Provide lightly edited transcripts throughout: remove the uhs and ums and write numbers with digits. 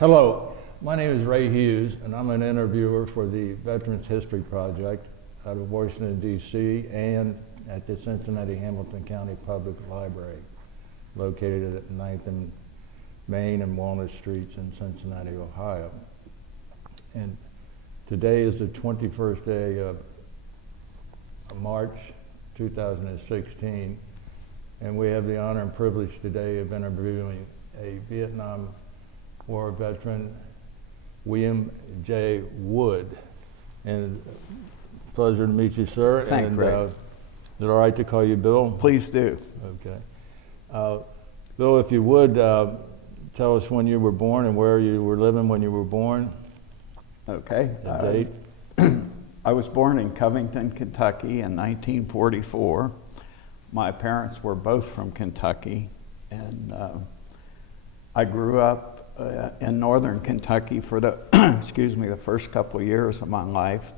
Hello, my name is Ray Hughes, and I'm an interviewer for the Veterans History Project out of Washington, D.C., and at the Cincinnati Hamilton County Public Library, located at 9th and Main and Walnut Streets in Cincinnati, Ohio. And today is the 21st day of March 2016, and we have the honor and privilege today of interviewing a Vietnam War veteran, William J. Wood. And pleasure to meet you, sir. Thank you. Is it all right to call you Bill? Please do. Okay. Bill, if you would, tell us when you were born and where you were living when you were born. Okay. The date. I was born in Covington, Kentucky in 1944. My parents were both from Kentucky, and I grew up in northern Kentucky for the the first couple of years of my life.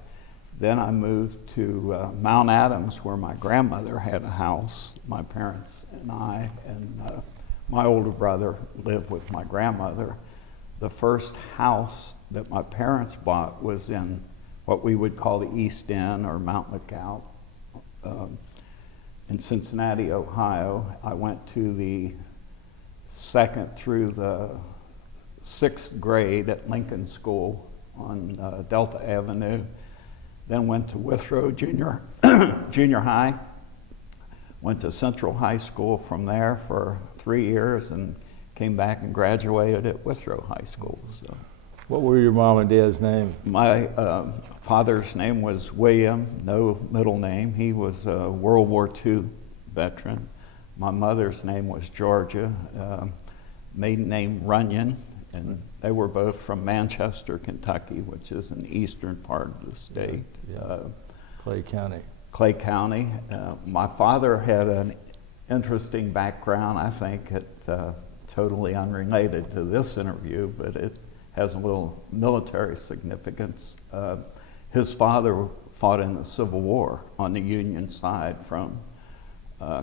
Then I moved to Mount Adams, where my grandmother had a house. My parents and I and my older brother lived with my grandmother. The first house that my parents bought was in what we would call the East End or Mount Lookout in Cincinnati, Ohio. I went to the 2nd through the 6th grade at Lincoln School on Delta Avenue. Then went to Withrow Junior High. Went to Central High School from there for 3 years and came back and graduated at Withrow High School. So, What were your mom and dad's names? my father's name was William, no middle name. He was a World War II veteran. My mother's name was Georgia, maiden name Runyon, and they were both from Manchester, Kentucky, which is an eastern part of the state. Yeah. Clay County. Clay County. My father had an interesting background. I think it totally unrelated to this interview, but it has a little military significance. His father fought in the Civil War on the Union side from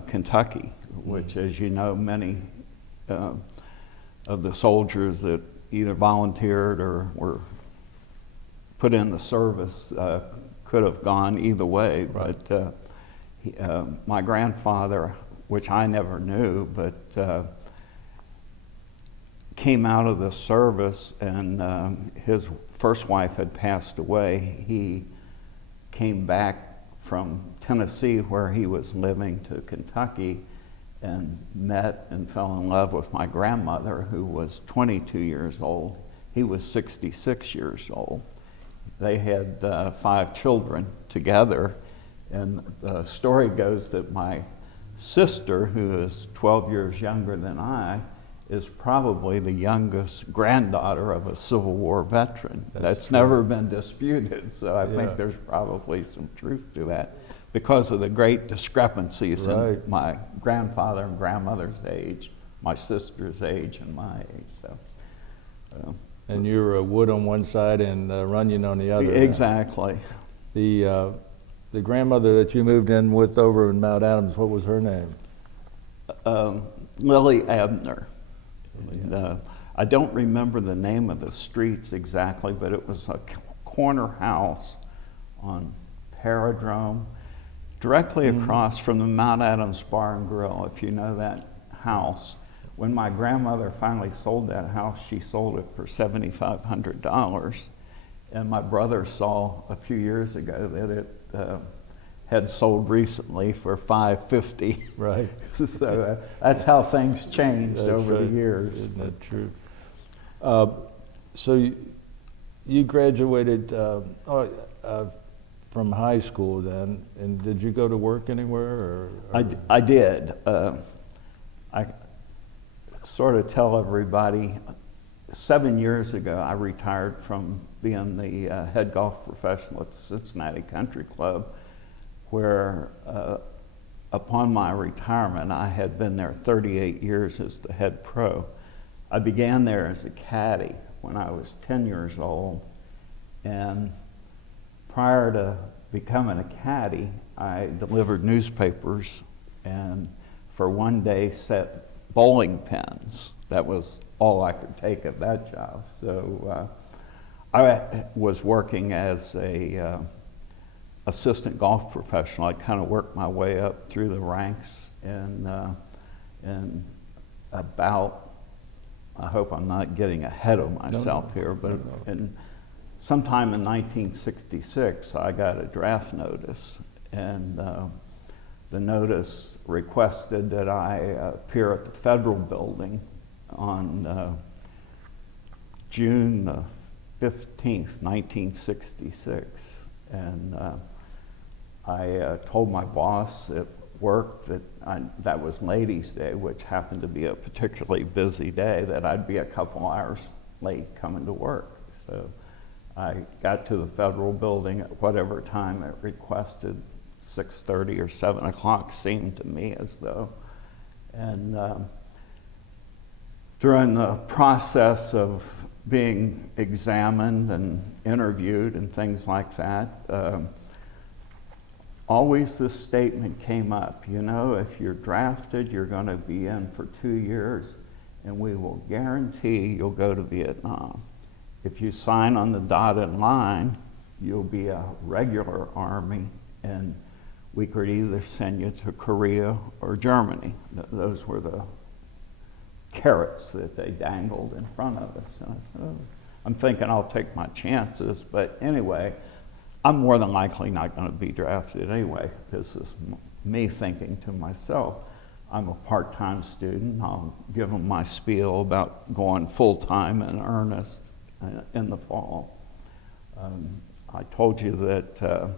Kentucky, which, as you know, many of the soldiers that either volunteered or were put in the service could have gone either way. Right. But my grandfather, which I never knew, but came out of the service, and his first wife had passed away. He came back from Tennessee, where he was living, to Kentucky, and met and fell in love with my grandmother, who was 22 years old. He was 66 years old. They had 5 children together, and the story goes that my sister, who is 12 years younger than I, is probably the youngest granddaughter of a Civil War veteran. That's never been disputed, so I think there's probably some truth to that because of the great discrepancies in my grandfather and grandmother's age, my sister's age, and my age. So, And you're Wood on one side and Runyon on the other. Exactly. The grandmother that you moved in with over in Mount Adams, what was her name? Lily Abner. And, I don't remember the name of the streets exactly, but it was a corner house on Paradrome, directly across from the Mount Adams Bar and Grill, if you know that house. When my grandmother finally sold that house, she sold it for $7,500. And my brother saw a few years ago that it had sold recently for $550. Right. So that's how things changed over the years. Isn't that true? So you graduated from high school then, and did you go to work anywhere? I did. I sort of tell everybody, 7 years ago I retired from being the head golf professional at the Cincinnati Country Club, where upon my retirement I had been there 38 years as the head pro. I began there as a caddy when I was 10 years old, and prior to becoming a caddy, I delivered newspapers and for one day set bowling pins That was all I could take of that job. So I was working as a assistant golf professional. I kind of worked my way up through the ranks, and about, I hope I'm not getting ahead of myself here, but sometime in 1966, I got a draft notice, and the notice requested that I appear at the Federal Building on June 15th, 1966. And I told my boss at work that that was Ladies' Day, which happened to be a particularly busy day, that I'd be a couple hours late coming to work. So I got to the Federal Building at whatever time it requested, 6:30 or 7 o'clock seemed to me as though. And during the process of being examined and interviewed and things like that, always this statement came up, you know, if you're drafted, you're going to be in for 2 years, and we will guarantee you'll go to Vietnam. If you sign on the dotted line, you'll be a regular Army, and we could either send you to Korea or Germany. Those were the carrots that they dangled in front of us. And I said, oh, I'm thinking I'll take my chances, but anyway, I'm more than likely not going to be drafted anyway. This is me thinking to myself, I'm a part-time student. I'll give them my spiel about going full-time in earnest in the fall. I told you that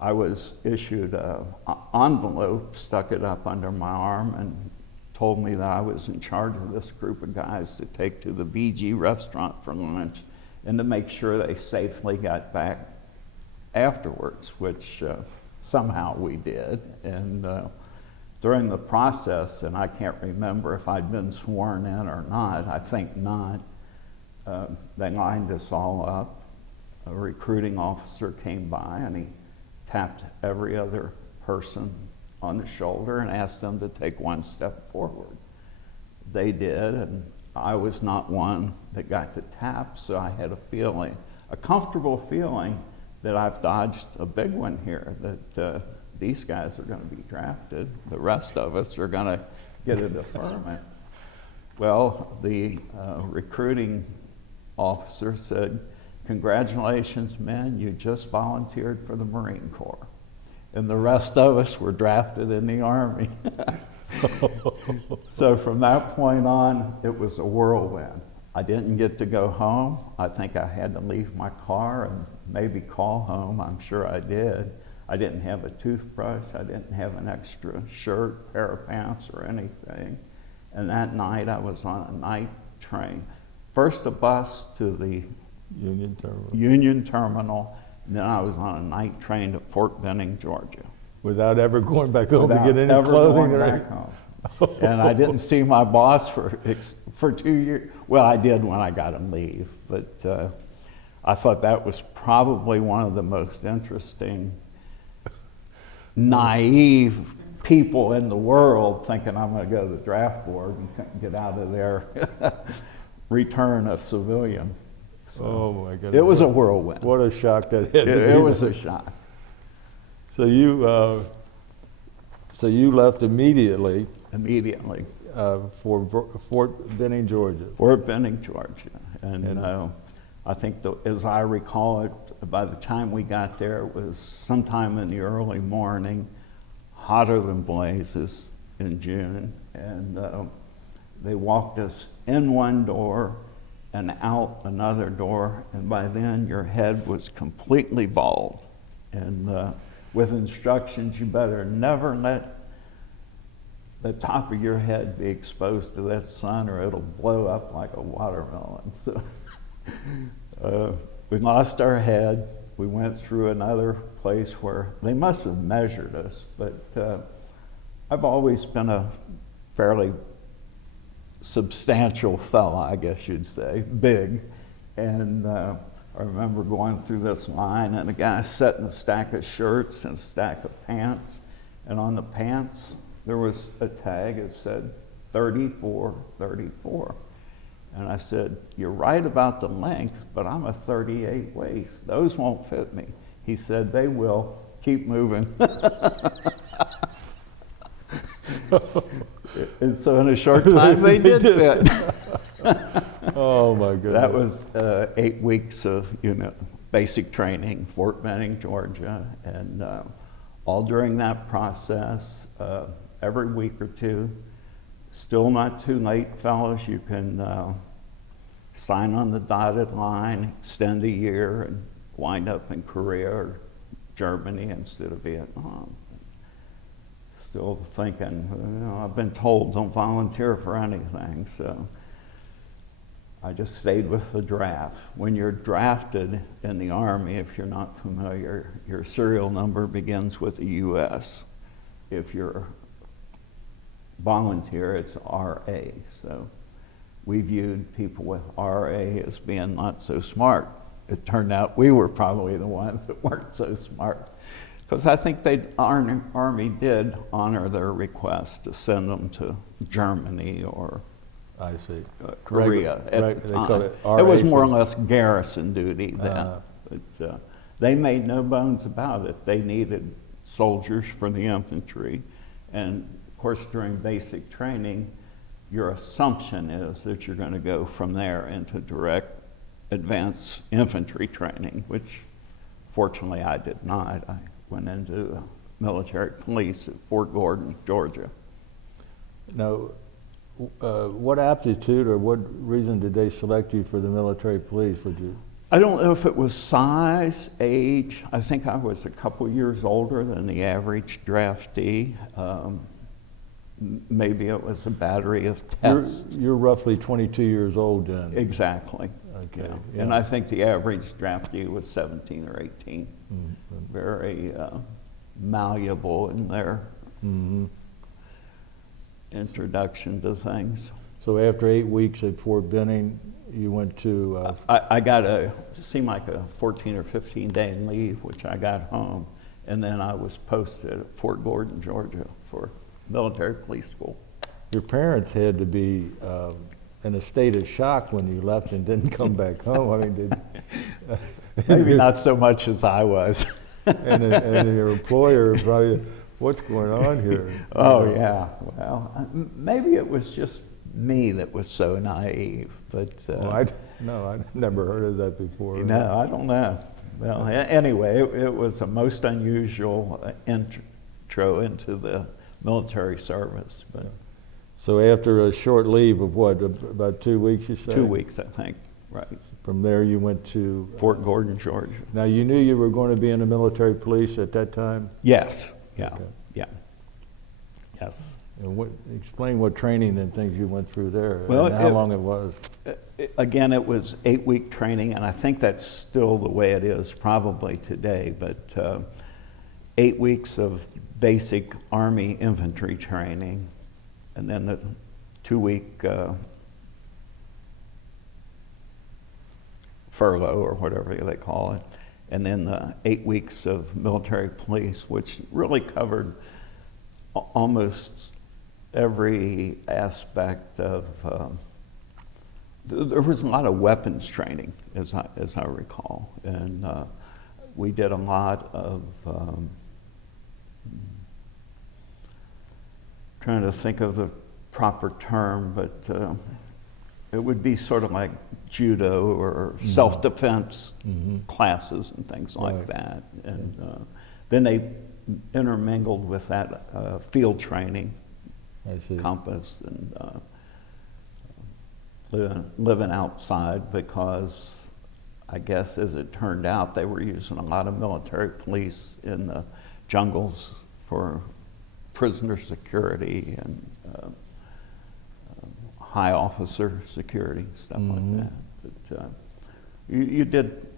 I was issued an envelope, stuck it up under my arm, and told me that I was in charge of this group of guys to take to the BG restaurant for lunch and to make sure they safely got back afterwards, which somehow we did. And during the process, and I can't remember if I'd been sworn in or not, I think not, they lined us all up. A recruiting officer came by and he tapped every other person on the shoulder and asked them to take one step forward. They did, and I was not one that got to tap, so I had a feeling, a comfortable feeling that I've dodged a big one here, that these guys are going to be drafted. The rest of us are going to get a deferment. Well, the recruiting officer said, congratulations, men, you just volunteered for the Marine Corps. And the rest of us were drafted in the Army. So from that point on, it was a whirlwind. I didn't get to go home. I think I had to leave my car and maybe call home. I'm sure I did. I didn't have a toothbrush. I didn't have an extra shirt, pair of pants, or anything. And that night, I was on a night train. First a bus to the Union Terminal, and then I was on a night train to Fort Benning, Georgia. Without ever going back home Without to get any ever clothing? going back home. And I didn't see my boss for 2 years. Well, I did when I got him leave, but I thought that was probably one of the most interesting, naive people in the world, thinking I'm going to go to the draft board and get out of there, return a civilian. So Oh my goodness. it was a whirlwind. What a shock that had to be. It was a shock. So you left immediately Immediately. for Fort Benning, Georgia. Fort Benning, Georgia. And I think, as I recall it, by the time we got there, it was sometime in the early morning, hotter than blazes in June. And they walked us in one door and out another door. And by then, your head was completely bald. And with instructions, you better never let the top of your head be exposed to that sun or it'll blow up like a watermelon. So we lost our head. We went through another place where they must have measured us, but I've always been a fairly substantial fella, I guess you'd say, big. And I remember going through this line and a guy setting a stack of shirts and a stack of pants. And on the pants, there was a tag that said 34, 34. And I said, you're right about the length, but I'm a 38 waist. Those won't fit me. He said, they will. Keep moving. And so in a short time, they did fit. Oh my goodness. That was 8 weeks of basic training, Fort Benning, Georgia, and all during that process, every week or two. Still not too late, fellas. You can sign on the dotted line, extend a year, and wind up in Korea or Germany instead of Vietnam. Still thinking, I've been told don't volunteer for anything, so I just stayed with the draft. When you're drafted in the Army, if you're not familiar, your serial number begins with a US. If you're volunteer, it's RA. So we viewed people with RA as being not so smart. It turned out we were probably the ones that weren't so smart. Because I think the Army did honor their request to send them to Germany or I see. Korea at the time. It was more or less garrison duty then. But they made no bones about it. They needed soldiers for the infantry. And of course, during basic training, your assumption is that you're going to go from there into direct advanced infantry training, which fortunately I did not. I went into military police at Fort Gordon, Georgia. Now, what aptitude or what reason did they select you for the military police? Would you? I don't know if it was size, age. I think I was a couple years older than the average draftee. Maybe it was a battery of tests. You're roughly 22 years old then. Exactly. Okay. Yeah. Yeah. And I think the average draftee was 17 or 18. Mm-hmm. Very malleable in their introduction to things. So after 8 weeks at Fort Benning, you went to... I got it seemed like a 14 or 15 day leave, which I got home. And then I was posted at Fort Gordon, Georgia for military police school. Your parents had to be in a state of shock when you left and didn't come back home. I mean, Maybe not so much as I was. and your employer probably, what's going on here? Oh, yeah. Well, maybe it was just me that was so naive, but... I'd never heard of that before. No, I don't know. Well, anyway, it was a most unusual intro into the military service. But So after a short leave of what, about 2 weeks, you said? 2 weeks, I think, right. From there you went to... Fort Gordon, Georgia. Now you knew you were going to be in the military police at that time? Yes, yeah, Okay. yeah, yes. And explain what training and things you went through there, Well, and how long it was. Again, it was 8-week training, and I think that's still the way it is probably today, but 8 weeks of basic Army infantry training, and then the 2-week furlough or whatever they call it, and then the 8 weeks of military police, which really covered almost every aspect of. There was a lot of weapons training, as I recall, and we did a lot of. Trying to think of the proper term, but it would be sort of like judo or self-defense classes and things like that. And then they intermingled with that field training, I see. compass, and living outside, because I guess as it turned out, they were using a lot of military police in the jungles for prisoner security and high officer security, stuff like that. But you did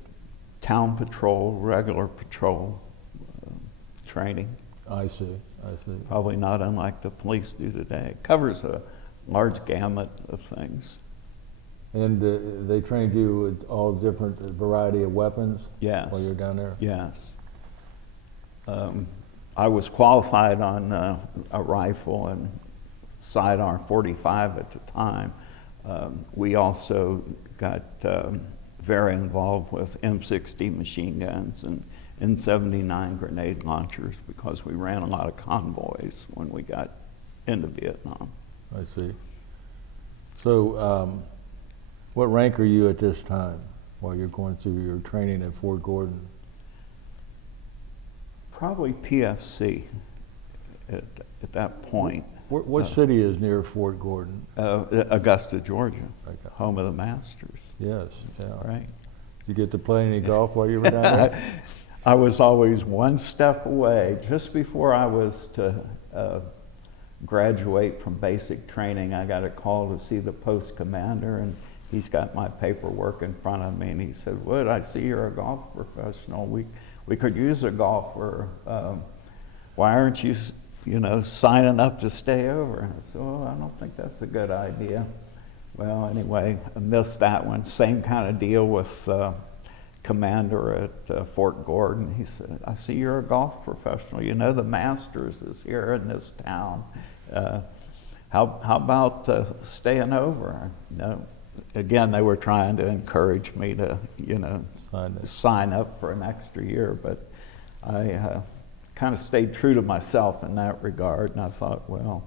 town patrol, regular patrol training. I see. Probably not unlike the police do today. It covers a large gamut of things. And they trained you with all different variety of weapons? Yes. While you're down there? Yes. I was qualified on a rifle and sidearm 45 at the time. We also got very involved with M60 machine guns and N79 grenade launchers because we ran a lot of convoys when we got into Vietnam. I see. So, what rank are you at this time while you're going through your training at Fort Gordon? Probably PFC at that point. What city is near Fort Gordon? Augusta, Georgia, Okay. home of the Masters. Yes, yeah. Right. Did you get to play any golf while you were down there? I was always one step away. Just before I was to graduate from basic training, I got a call to see the post commander, and he's got my paperwork in front of me, and he said, "Wood, I see you're a golf professional. We could use a golfer. Why aren't you, signing up to stay over?" And I said, "Well, I don't think that's a good idea." Well, anyway, I missed that one. Same kind of deal with commander at Fort Gordon. He said, "I see you're a golf professional. You know the Masters is here in this town. How about staying over?" No. Again, they were trying to encourage me to, sign up for an extra year, but I kind of stayed true to myself in that regard, and I thought, well,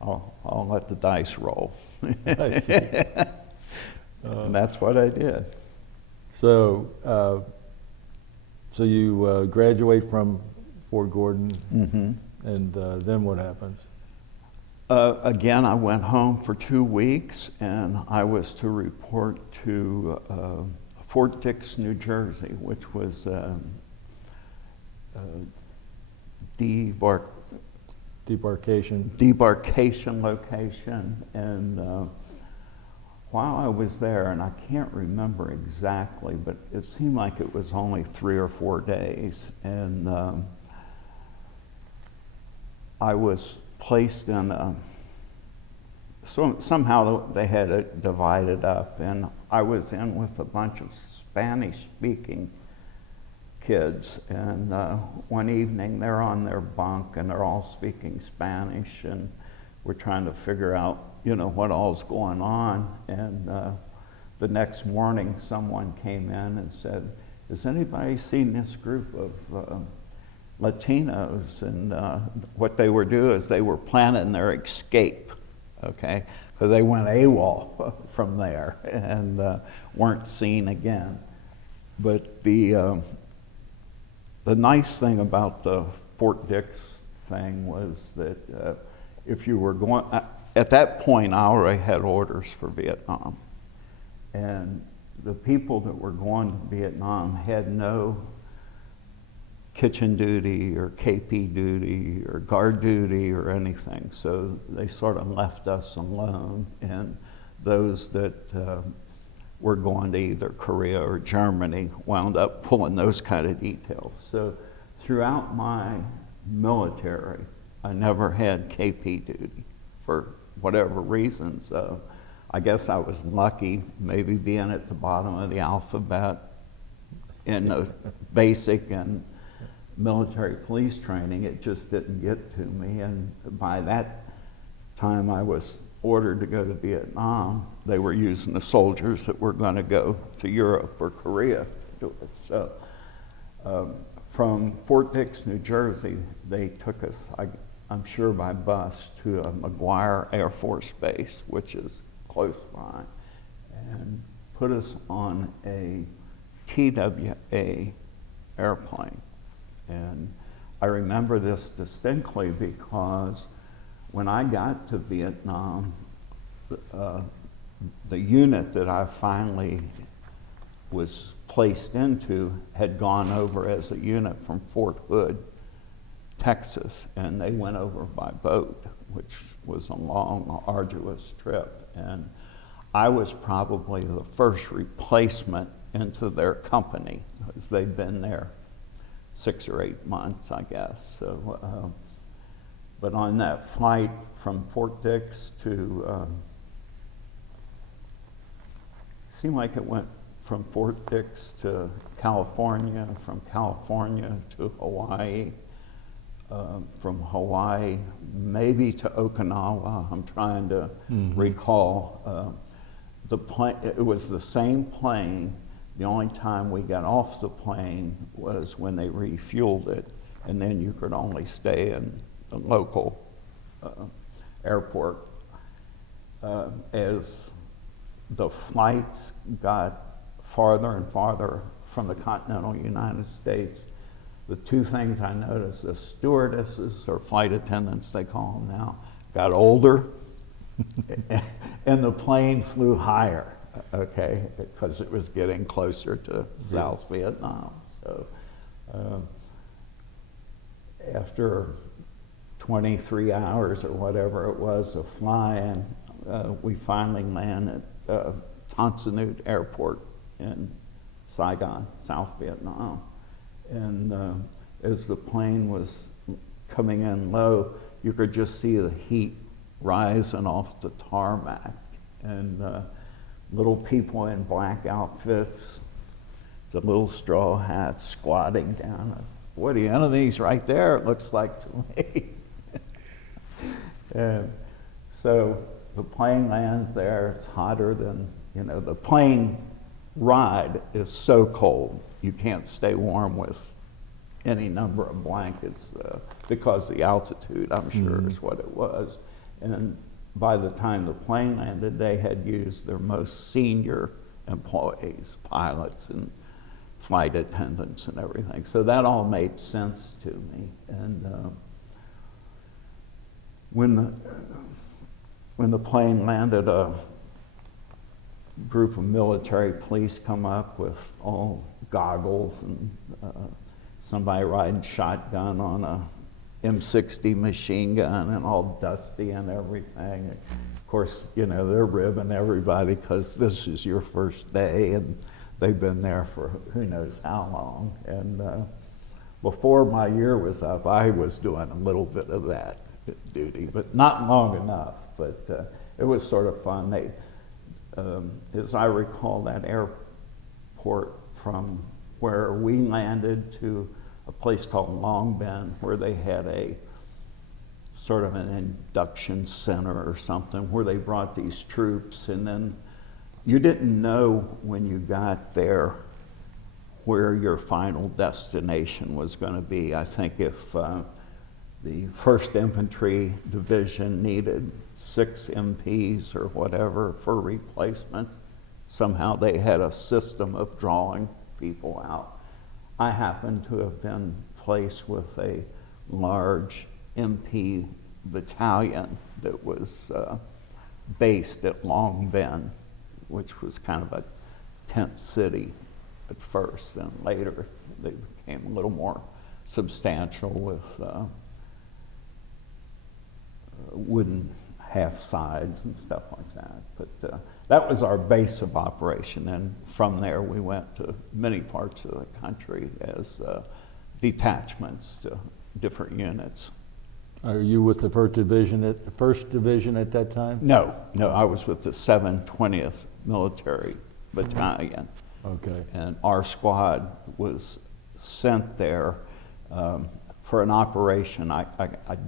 I'll let the dice roll. I see. And that's what I did. So you graduate from Fort Gordon, Mm-hmm. and then what happens? Again, I went home for 2 weeks, and I was to report to Fort Dix, New Jersey, which was debarkation location. And while I was there, and I can't remember exactly, but it seemed like it was only 3 or 4 days, and I was placed in somehow they had it divided up, and I was in with a bunch of Spanish-speaking kids, and one evening they're on their bunk and they're all speaking Spanish, and we're trying to figure out, what all's going on. And the next morning someone came in and said, "Has anybody seen this group of Latinos?" And what they were doing is they were planning their escape, okay? Because they went AWOL from there and weren't seen again. But the nice thing about the Fort Dix thing was that if you were going, at that point I already had orders for Vietnam. And the people that were going to Vietnam had no kitchen duty or KP duty or guard duty or anything. So they sort of left us alone, and those that were going to either Korea or Germany wound up pulling those kind of details. So throughout my military, I never had KP duty for whatever reasons. I guess I was lucky, maybe being at the bottom of the alphabet in the basic and military police training. It just didn't get to me, and by that time I was ordered to go to Vietnam. They were using the soldiers that were going to go to Europe or Korea to do it. So from Fort Dix, New Jersey, they took us, I'm sure by bus, to McGuire Air Force Base, which is close by, and put us on a TWA airplane. And I remember this distinctly because when I got to Vietnam, the unit that I finally was placed into had gone over as a unit from Fort Hood, Texas, and they went over by boat, which was a long, arduous trip. And I was probably the first replacement into their company, because they'd been there 6 or 8 months, I guess. So, but on that flight from Fort Dix to, seemed like it went from Fort Dix to California, from California to Hawaii. from Hawaii, maybe to Okinawa. I'm trying to recall. The plane, it was the same plane. The only time we got off the plane was when they refueled it, and then you could only stay in the local airport. As the flights got farther and farther from the continental United States, the two things I noticed, the stewardesses, or flight attendants they call them now, got older, and the plane flew higher, okay, because it was getting closer to South Vietnam. So after 23 hours or whatever it was of flying, we finally landed at Tan Son Nhut Airport in Saigon, South Vietnam. And as the plane was coming in low, you could just see the heat rising off the tarmac. And little people in black outfits, the little straw hats, squatting down. Boy, the enemy's right there, it looks like to me. And so the plane lands there, it's hotter than, the plane ride is so cold, you can't stay warm with any number of blankets because the altitude, I'm sure, is what it was. And by the time the plane landed, they had used their most senior employees, pilots and flight attendants and everything. So that all made sense to me. And when the plane landed, a group of military police come up with all goggles and somebody riding shotgun on a M60 machine gun and all dusty and everything. Of course, they're ribbing everybody because this is your first day and they've been there for who knows how long. And before my year was up, I was doing a little bit of that duty, but not long enough. But it was sort of fun. They, as I recall, that airport from where we landed to a place called Long Bend, where they had a sort of an induction center or something, where they brought these troops, and then you didn't know when you got there where your final destination was going to be. I think if the 1st Infantry Division needed 6 MPs or whatever for replacement, somehow they had a system of drawing people out. I happened to have been placed with a large MP battalion that was based at Long Bend, which was kind of a tent city at first, and later they became a little more substantial with wooden half sides and stuff like that. But that was our base of operation, and from there we went to many parts of the country as detachments to different units. Are you with the 1st Division at that time? No, I was with the 720th Military Battalion. Okay. And our squad was sent there for an operation. I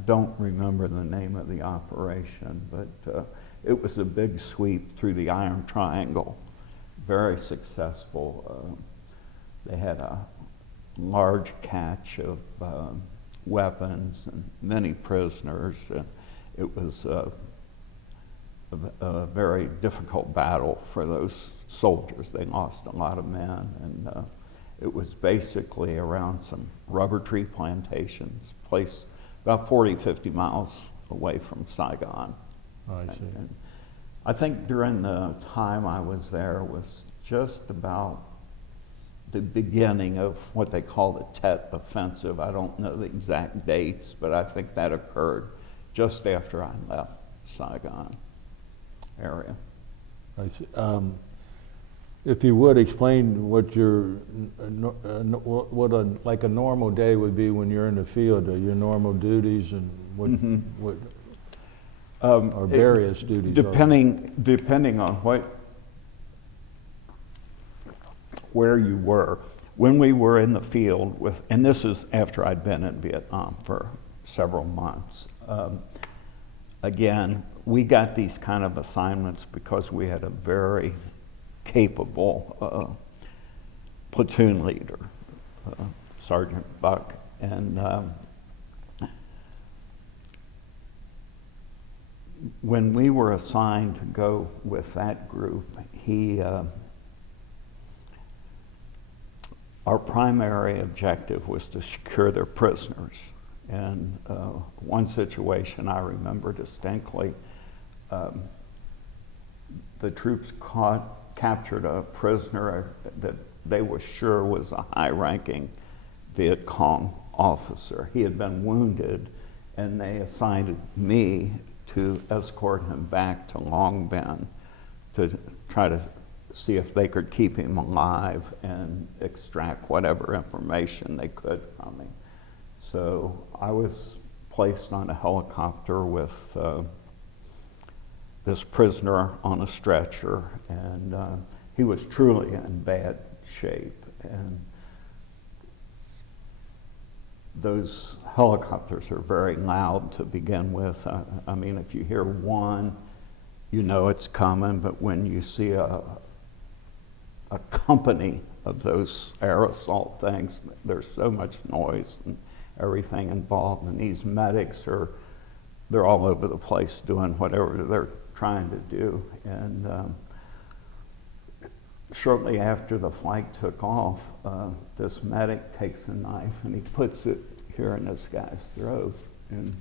don't remember the name of the operation, but it was a big sweep through the Iron Triangle, very successful. They had a large catch of weapons and many prisoners. It was a very difficult battle for those soldiers. They lost a lot of men, and it was basically around some rubber tree plantations, placed about 40, 50 miles away from Saigon. I see. And I think during the time I was there was just about the beginning of what they call the Tet Offensive. I don't know the exact dates, but I think that occurred just after I left Saigon area. I see. If you would explain what your like a normal day would be when you're in the field, your normal duties and what or various duties. Depending on where you were. When we were in the field and this is after I'd been in Vietnam for several months. Again, we got these kind of assignments because we had a very capable platoon leader, Sergeant Buck, and when we were assigned to go with that group, our primary objective was to secure their prisoners. And one situation I remember distinctly, the troops captured a prisoner that they were sure was a high-ranking Viet Cong officer. He had been wounded, and they assigned me to escort him back to Long Binh to try to see if they could keep him alive and extract whatever information they could from him. So I was placed on a helicopter with this prisoner on a stretcher, and he was truly in bad shape. And those helicopters are very loud to begin with. I mean, if you hear one, you know it's coming, but when you see a company of those air assault things, there's so much noise and everything involved, and these medics they're all over the place doing whatever they're trying to do. And shortly after the flight took off, this medic takes a knife and he puts it here in this guy's throat, and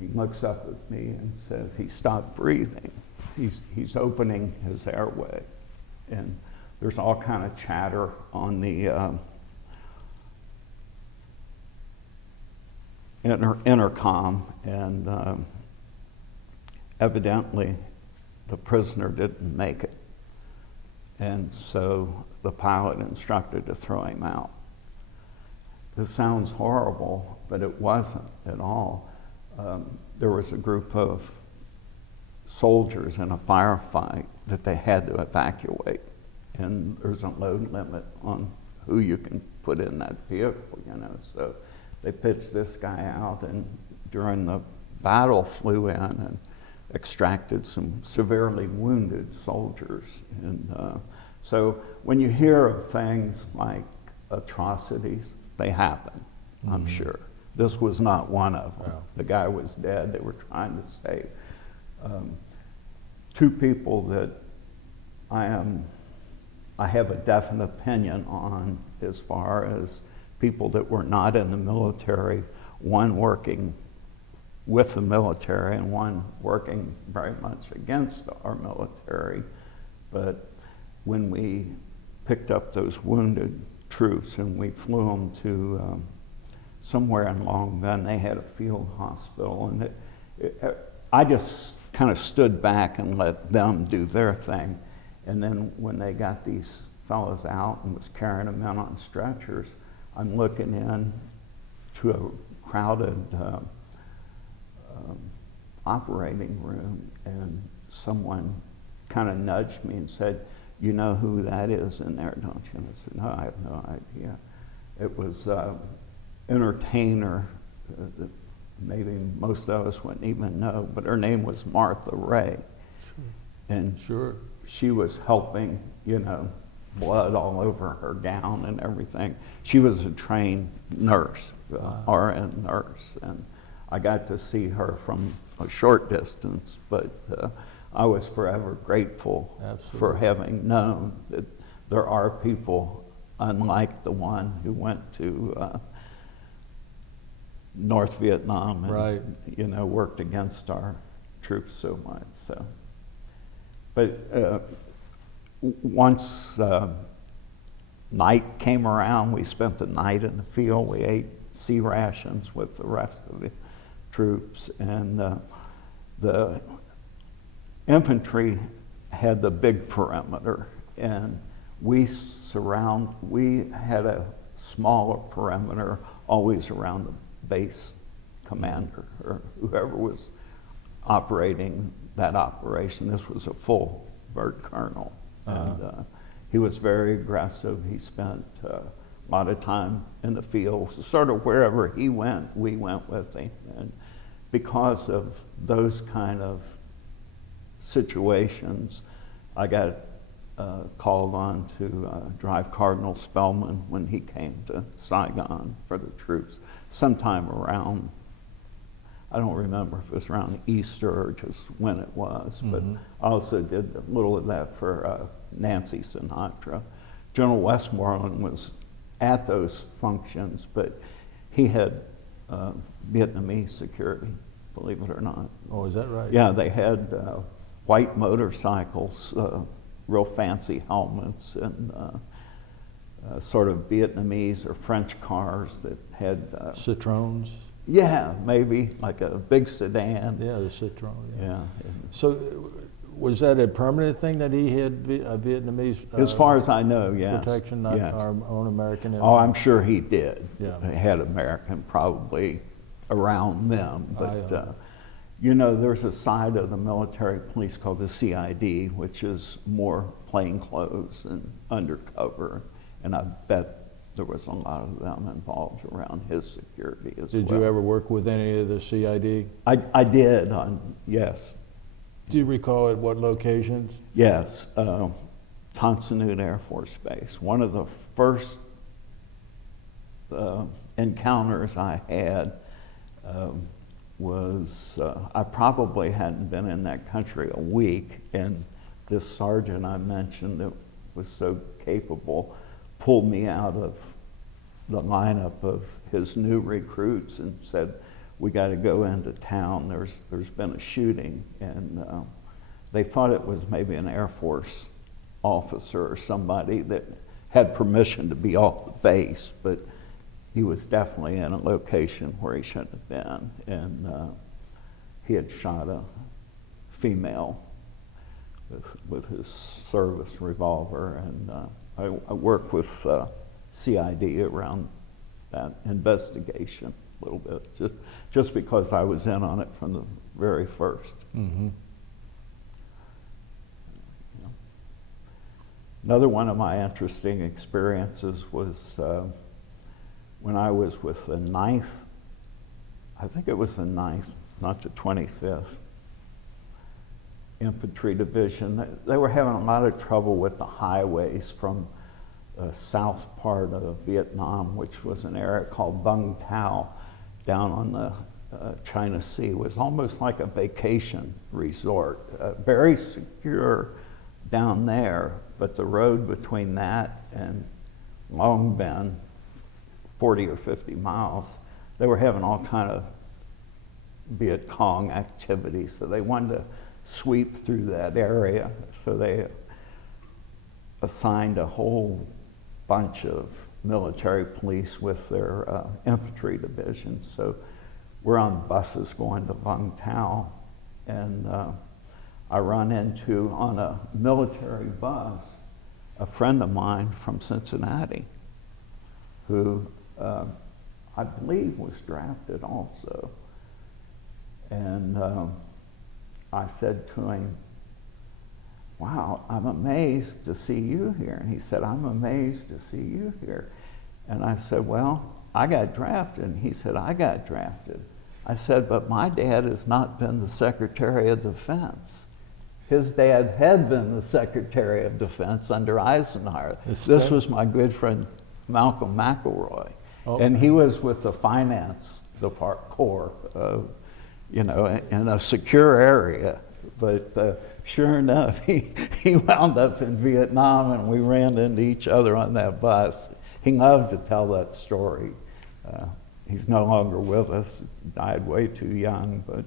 he looks up at me and says he stopped breathing. He's opening his airway, and there's all kind of chatter on the intercom, and evidently the prisoner didn't make it. And so the pilot instructed to throw him out. This sounds horrible, but it wasn't at all. There was a group of soldiers in a firefight that they had to evacuate, and there's a load limit on who you can put in that vehicle, you know. So they pitched this guy out, and during the battle flew in and extracted some severely wounded soldiers. And so when you hear of things like atrocities, they happen, I'm sure. This was not one of them. The guy was dead. They were trying to save. Two people that I have a definite opinion on as far as people that were not in the military, one working with the military and one working very much against our military. But when we picked up those wounded troops and we flew them to somewhere in Long Binh, they had a field hospital, and I just kind of stood back and let them do their thing. And then when they got these fellas out and was carrying them in on stretchers, I'm looking in to a crowded operating room, and someone kind of nudged me and said, "You know who that is in there, don't you?" And I said, "No, I have no idea." It was entertainer that maybe most of us wouldn't even know, but her name was Martha Ray. And she was helping, you know, blood all over her gown and everything. She was a trained nurse, RN nurse, and I got to see her from a short distance, but I was forever grateful for having known that there are people unlike the one who went to North Vietnam and you know, worked against our troops so much. So, but once night came around, we spent the night in the field. We ate sea rations with the rest of the troops, and the infantry had the big perimeter, and we had a smaller perimeter always around the base commander or whoever was operating that operation. This was a full bird colonel, and he was very aggressive. He spent a lot of time in the field. Sort of wherever he went, we went with him. And because of those kind of situations, I got called on to drive Cardinal Spellman when he came to Saigon for the troops, sometime around, I don't remember if it was around Easter or just when it was, but I also did a little of that for Nancy Sinatra. General Westmoreland was at those functions, but he had Vietnamese security, believe it or not. Oh, is that right? Yeah, they had white motorcycles, real fancy helmets, and sort of Vietnamese or French cars that had... Citroens? Yeah, maybe, like a big sedan. Yeah, the Citroen. Yeah. So was that a permanent thing that he had a Vietnamese As far as I know, yes. protection, not yes. our own American? Oh, I'm sure he did. Yeah. He had American probably around them, but you know, there's a side of the military police called the CID, which is more plainclothes and undercover, and I bet there was a lot of them involved around his security as well. Did you ever work with any of the CID? I did, yes. Do you recall at what locations? Yes, Tonsanute Air Force Base. One of the first encounters I had was, I probably hadn't been in that country a week, and this sergeant I mentioned that was so capable pulled me out of the lineup of his new recruits and said, we got to go into town, there's been a shooting. And they thought it was maybe an Air Force officer or somebody that had permission to be off the base, but he was definitely in a location where he shouldn't have been. And he had shot a female with his service revolver. And I worked with CID around that investigation a little bit, just because I was in on it from the very first. Mm-hmm. Another one of my interesting experiences was when I was with the 9th, I think it was the 9th, not the 25th Infantry Division. They were having a lot of trouble with the highways from the south part of Vietnam, which was an area called Bung Tao, down on the China Sea. It was almost like a vacation resort, very secure down there, but the road between that and Long Binh, 40 or 50 miles, they were having all kind of Viet Cong activity, so they wanted to sweep through that area. So they assigned a whole bunch of military police with their infantry division. So we're on buses going to Vung Tau, and I run into, on a military bus, a friend of mine from Cincinnati who I believe was drafted also. And I said to him, wow, I'm amazed to see you here. And he said, I'm amazed to see you here. And I said, well, I got drafted. And he said, I got drafted. I said, but my dad has not been the Secretary of Defense. His dad had been the Secretary of Defense under Eisenhower. This was my good friend, Malcolm McElroy. Oh. And he was with the finance corps, you know, in a secure area. But sure enough, he wound up in Vietnam, and we ran into each other on that bus. He loved to tell that story. He's no longer with us, died way too young, but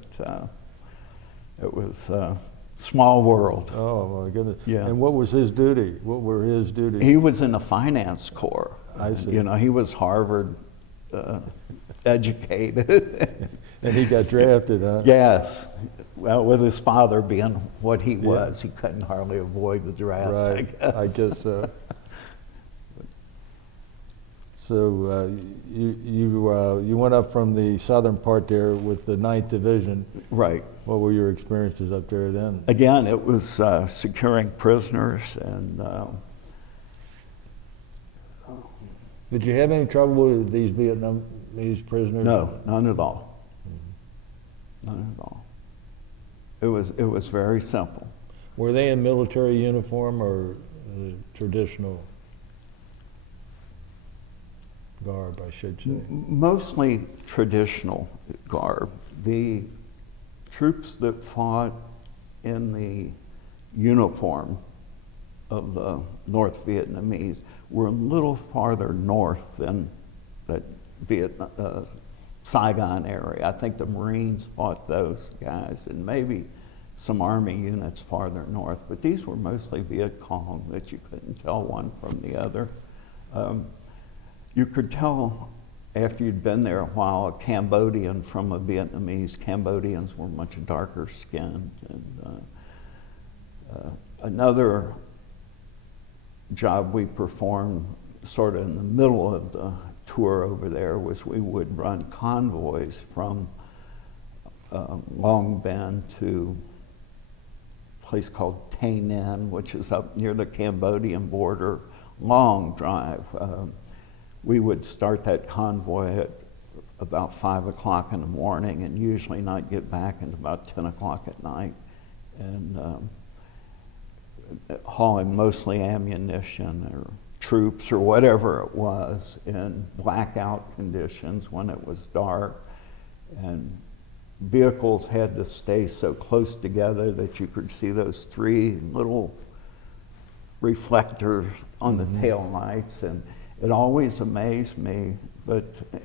it was a small world. Oh my goodness. Yeah. And what was his duty? What were his duties? He was in the finance corps. I see. You know, he was Harvard educated. And he got drafted, huh? Yes. Well, with his father being what he was, he couldn't hardly avoid the draft, Right. I guess. So you went up from the southern part there with the 9th Division. Right. What were your experiences up there then? Again, it was securing prisoners, and Did you have any trouble with these Vietnamese prisoners? No, none at all. None at all. It was very simple. Were they in military uniform or traditional garb, I should say? Mostly traditional garb. The troops that fought in the uniform of the North Vietnamese were a little farther north than that Saigon area. I think the Marines fought those guys, and maybe some Army units farther north, but these were mostly Viet Cong that you couldn't tell one from the other. You could tell after you'd been there a while, a Cambodian from a Vietnamese. Cambodians were much darker skinned. And another job we performed sort of in the middle of the tour over there was we would run convoys from Long Binh to a place called Tay Ninh, which is up near the Cambodian border. Long drive. We would start that convoy at about 5 o'clock in the morning and usually not get back until about 10 o'clock at night, and hauling mostly ammunition or troops or whatever it was in blackout conditions when it was dark, and vehicles had to stay so close together that you could see those three little reflectors on the tail lights, and it always amazed me,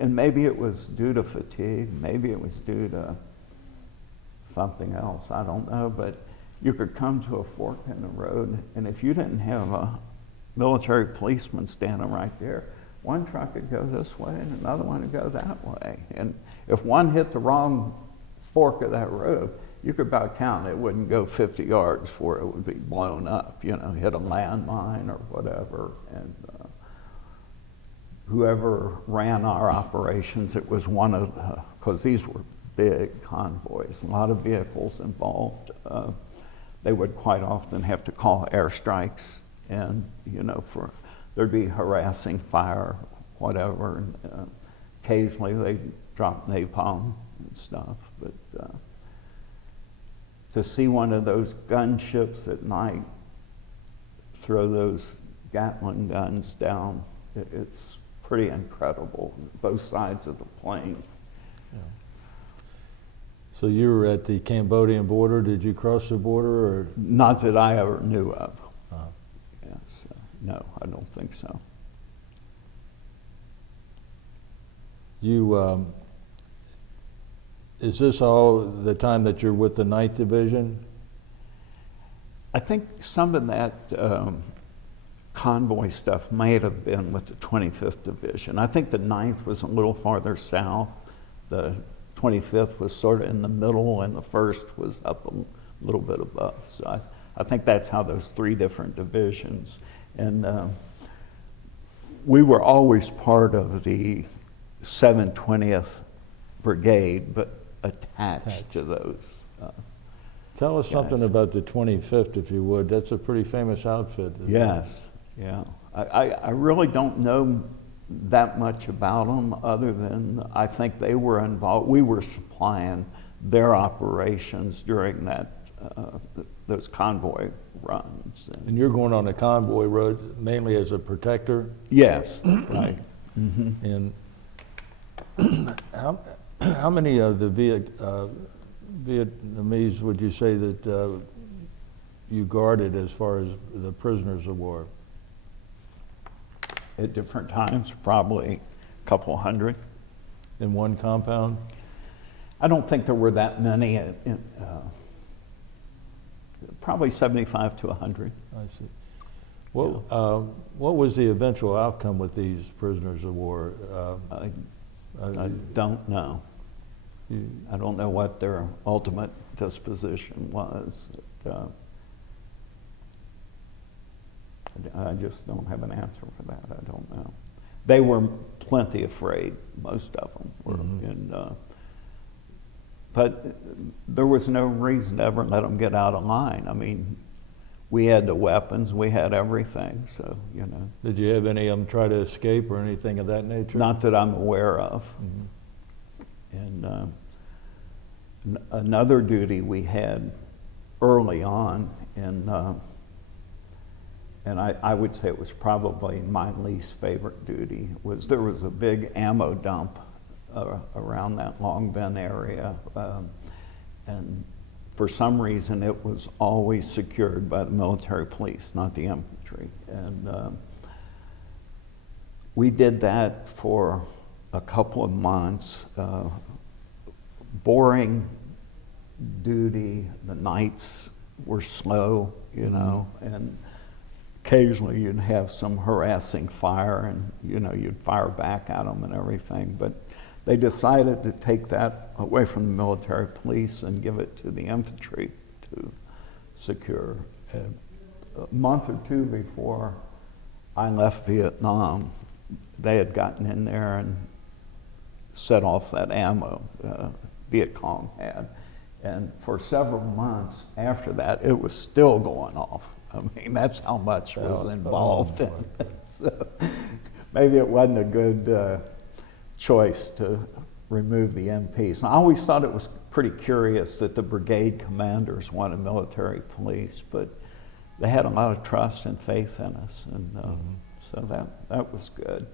and maybe it was due to fatigue, maybe it was due to something else, I don't know, but you could come to a fork in the road, and if you didn't have a military policeman standing right there, one truck would go this way and another one would go that way. And if one hit the wrong fork of that road, you could about count it wouldn't go 50 yards before it would be blown up, hit a landmine or whatever. And whoever ran our operations, it was one of, because these were big convoys, a lot of vehicles involved. They would quite often have to call airstrikes, and there'd be harassing fire, whatever. And occasionally they'd drop napalm and stuff, but to see one of those gunships at night throw those Gatling guns down, it's pretty incredible, both sides of the plane. Yeah. So you were at the Cambodian border. Did you cross the border, or? Not that I ever knew of. Yes, no, I don't think so. You, is this all the time that you're with the 9th Division? I think some of that convoy stuff may have been with the 25th Division. I think the 9th was a little farther south. The 25th was sort of in the middle, and the 1st was up a little bit above. So I think that's how those three different divisions. And we were always part of the 720th Brigade, but attached to those. Tell us something about the 25th, if you would. That's a pretty famous outfit. Yes, yeah. I really don't know that much about them, other than I think they were involved. We were supplying their operations during that those convoy runs. And you're going on a convoy road mainly as a protector? Yes, right. Mm-hmm. And how many of the Vietnamese would you say that you guarded as far as the prisoners of war? At different times, probably a couple hundred. In one compound? I don't think there were that many. Probably 75 to 100. I see. What was the eventual outcome with these prisoners of war? I don't know. I don't know what their ultimate disposition was. I just don't have an answer for that. I don't know. They were plenty afraid, most of them were. And, but there was no reason to ever let them get out of line. I mean, we had the weapons, we had everything, so, you know. Did you have any of them try to escape or anything of that nature? Not that I'm aware of. Mhm. And another duty we had early on, and I would say it was probably my least favorite duty, was there was a big ammo dump around that Long Bend area. And for some reason, it was always secured by the military police, not the infantry. And we did that for a couple of months. Boring duty, the nights were slow, you know, and occasionally you'd have some harassing fire and, you know, you'd fire back at them and everything. But they decided to take that away from the military police and give it to the infantry to secure. A month or two before I left Vietnam, they had gotten in there and set off that ammo Viet Cong had. And for several months after that, it was still going off. I mean, that's how much was involved in it. So maybe it wasn't a good choice to remove the MPs. And I always thought it was pretty curious that the brigade commanders wanted military police, but they had a lot of trust and faith in us, and so that was good.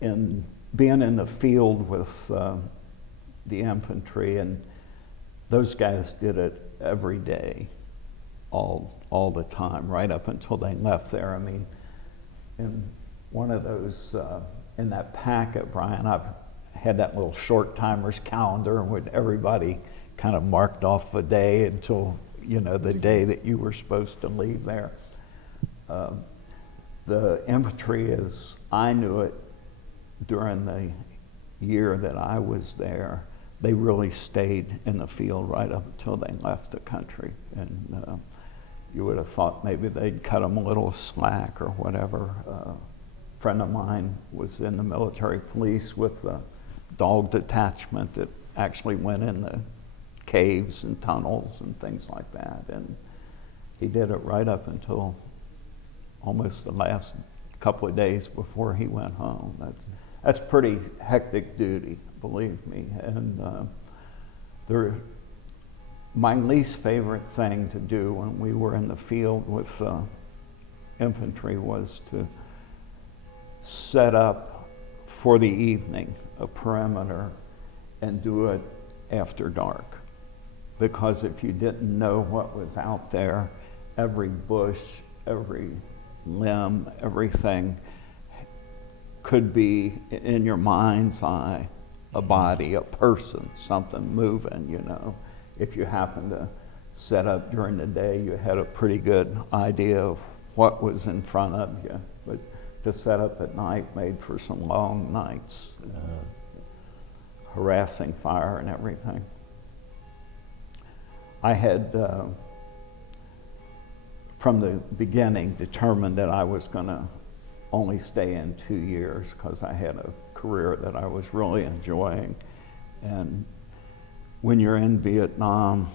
And being in the field with the infantry, and those guys did it every day, all the time, right up until they left there. I mean, in one of those, in that packet, Brian, I've had that little short timers calendar with everybody kind of marked off the day until, you know, the day that you were supposed to leave there. The infantry, as I knew it during the year that I was there, they really stayed in the field right up until they left the country. And you would have thought maybe they'd cut them a little slack or whatever. A friend of mine was in the military police with a dog detachment that actually went in the caves and tunnels and things like that. And he did it right up until almost the last couple of days before he went home. That's pretty hectic duty, believe me. And my least favorite thing to do when we were in the field with infantry was to set up for the evening a perimeter and do it after dark. Because if you didn't know what was out there, every bush, every limb, everything could be in your mind's eye a body, a person, something moving, you know. If you happen to set up during the day, you had a pretty good idea of what was in front of you. But to set up at night made for some long nights, harassing fire and everything. I had, from the beginning, determined that I was going to only stay in 2 years because I had a career that I was really enjoying. And when you're in Vietnam,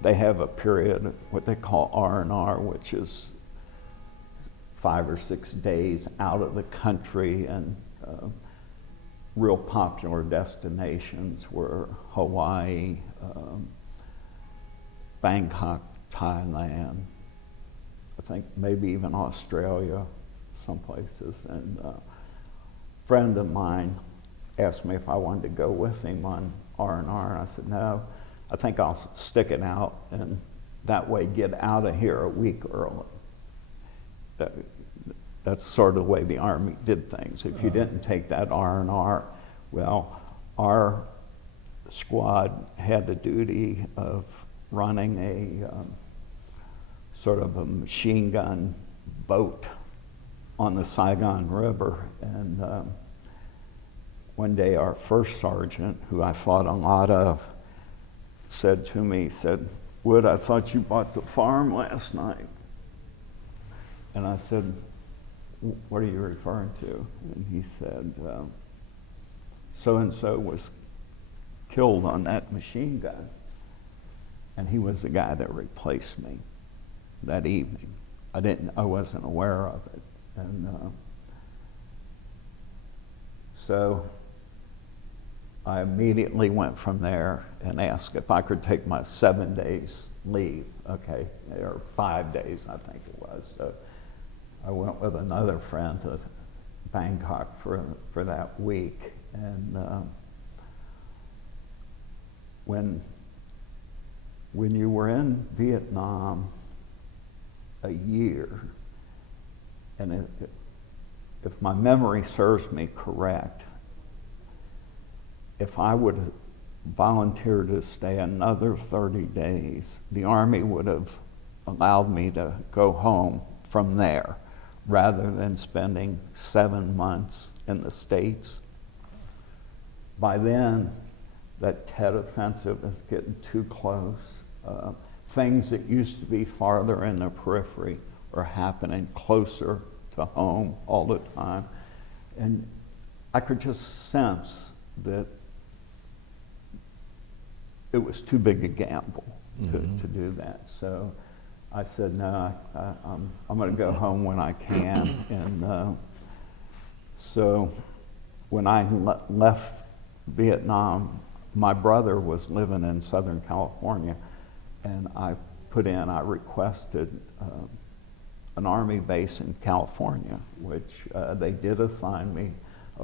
they have a period, what they call R&R, which is 5 or 6 days out of the country, and real popular destinations were Hawaii, Bangkok, Thailand, I think maybe even Australia, some places. And a friend of mine asked me if I wanted to go with him on R&R, and I said, no, I think I'll stick it out and that way get out of here a week early. That's sort of the way the Army did things. If you didn't take that R&R, well, our squad had the duty of running a sort of a machine gun boat on the Saigon River. And one day our first sergeant, who I fought a lot of, said to me, said, "Wood, I thought you bought the farm last night." And I said, "What are you referring to?" And he said, so-and-so was killed on that machine gun. and he was the guy that replaced me that evening. I wasn't aware of it. And so I immediately went from there and asked if I could take my 7 days leave, okay, or 5 days, I think it was. So I went with another friend to Bangkok for that week. And when you were in Vietnam a year, and if my memory serves me correct, if I would have volunteered to stay another 30 days, the Army would have allowed me to go home from there rather than spending 7 months in the States. By then, that Tet Offensive is getting too close. Things that used to be farther in the periphery are happening closer to home all the time. And I could just sense that it was too big a gamble to do that. So I said, no, I'm going to go home when I can. And so when I left Vietnam, my brother was living in Southern California, and I requested an Army base in California, which they did assign me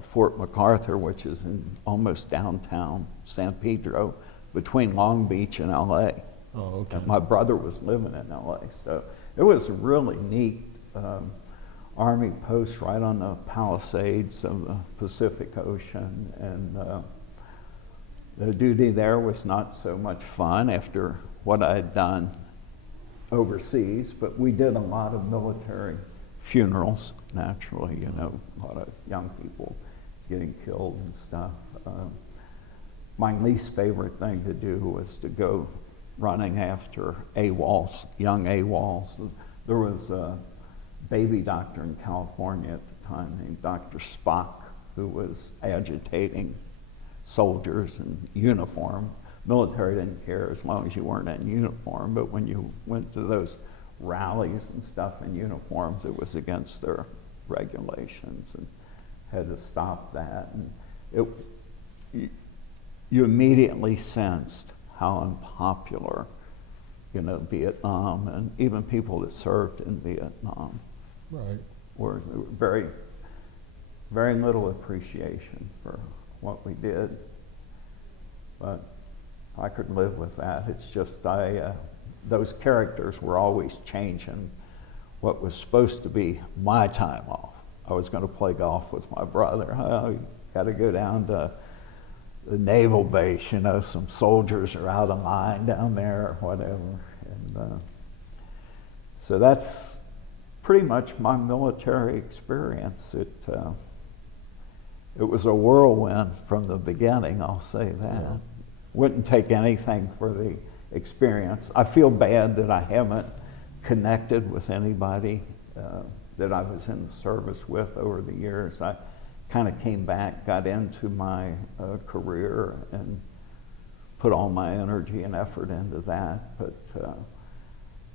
Fort McCarthur, which is in almost downtown San Pedro, between Long Beach and LA. Oh, okay. And my brother was living in LA, so it was a really neat Army post right on the Palisades of the Pacific Ocean. And the duty there was not so much fun after what I had done overseas, but we did a lot of military funerals, naturally, you know, a lot of young people getting killed and stuff. My least favorite thing to do was to go running after AWOLs, young AWOLs. There was a baby doctor in California at the time named Dr. Spock, who was agitating soldiers in uniform. Military didn't care as long as you weren't in uniform, but when you went to those rallies and stuff in uniforms, it was against their regulations, and had to stop that. And you immediately sensed how unpopular, you know, Vietnam and even people that served in Vietnam were very, very little appreciation for what we did. But I could live with that. It's just those characters were always changing what was supposed to be my time off. I was going to play golf with my brother. Oh, you got to go down to the naval base, you know, some soldiers are out of line down there or whatever. And so that's pretty much my military experience. It was a whirlwind from the beginning, I'll say that. Yeah. Wouldn't take anything for the experience. I feel bad that I haven't connected with anybody that I was in the service with over the years. I kind of came back, got into my career, and put all my energy and effort into that. But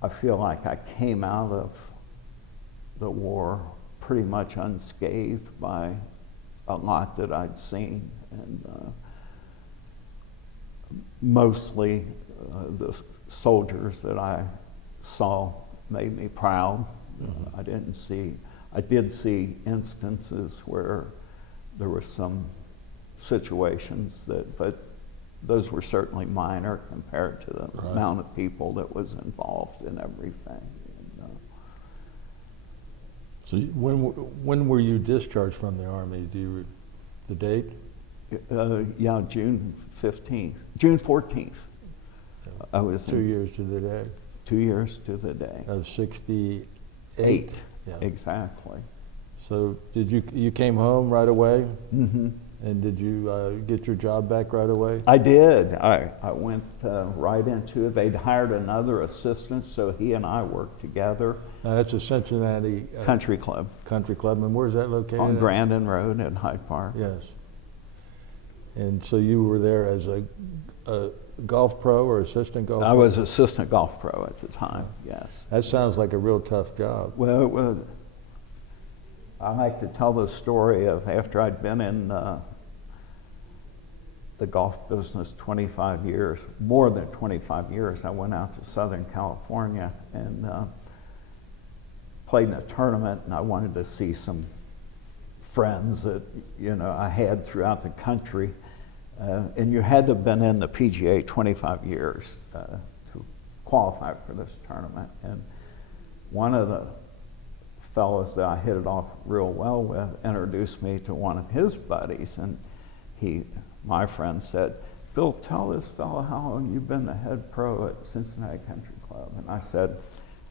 I feel like I came out of the war pretty much unscathed by a lot that I'd seen, and mostly the soldiers that I saw made me proud. I did see instances where there were some situations but those were certainly minor compared to the amount of people that was involved in everything. And, so when were you discharged from the Army? The date? Yeah, June 15th, June 14th. I was 2 years to the day. 2 years to the day. Of 68. Yeah. Exactly. So you came home right away? Mm-hmm. And did you get your job back right away? I did. I went right into it. They'd hired another assistant, so he and I worked together. That's a Cincinnati Country Club. Country Club, and where's that located? On Grandin Road in Hyde Park. Yes. And so you were there as a golf pro or assistant golf pro? I was assistant golf pro at the time, yes. That sounds like a real tough job. Well, I like to tell the story of after I'd been in the golf business 25 years, more than 25 years, I went out to Southern California and played in a tournament, and I wanted to see some friends that I had throughout the country. And you had to have been in the PGA 25 years to qualify for this tournament. And one of the fellows that I hit it off real well with introduced me to one of his buddies, and my friend said, "Bill, tell this fellow how long you've been the head pro at Cincinnati Country Club." And I said,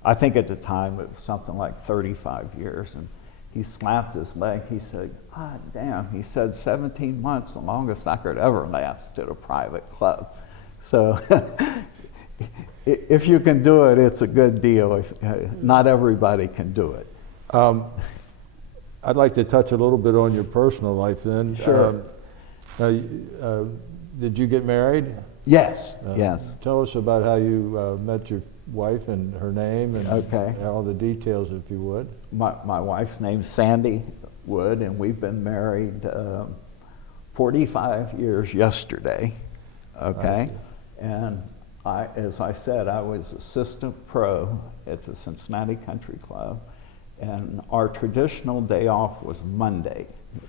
I think at the time it was something like 35 years. And he slapped his leg. He said, "God damn," he said, 17 months, the longest I could ever last at a private club. So if you can do it, it's a good deal. Not everybody can do it. I'd like to touch a little bit on your personal life then. Sure. Did you get married? Yes, yes. Tell us about how you met your wife and her name and Okay. all the details, if you would. My wife's name's Sandy Wood, and we've been married 45 years yesterday, okay? And as I said, I was assistant pro at the Cincinnati Country Club, and our traditional day off was Monday.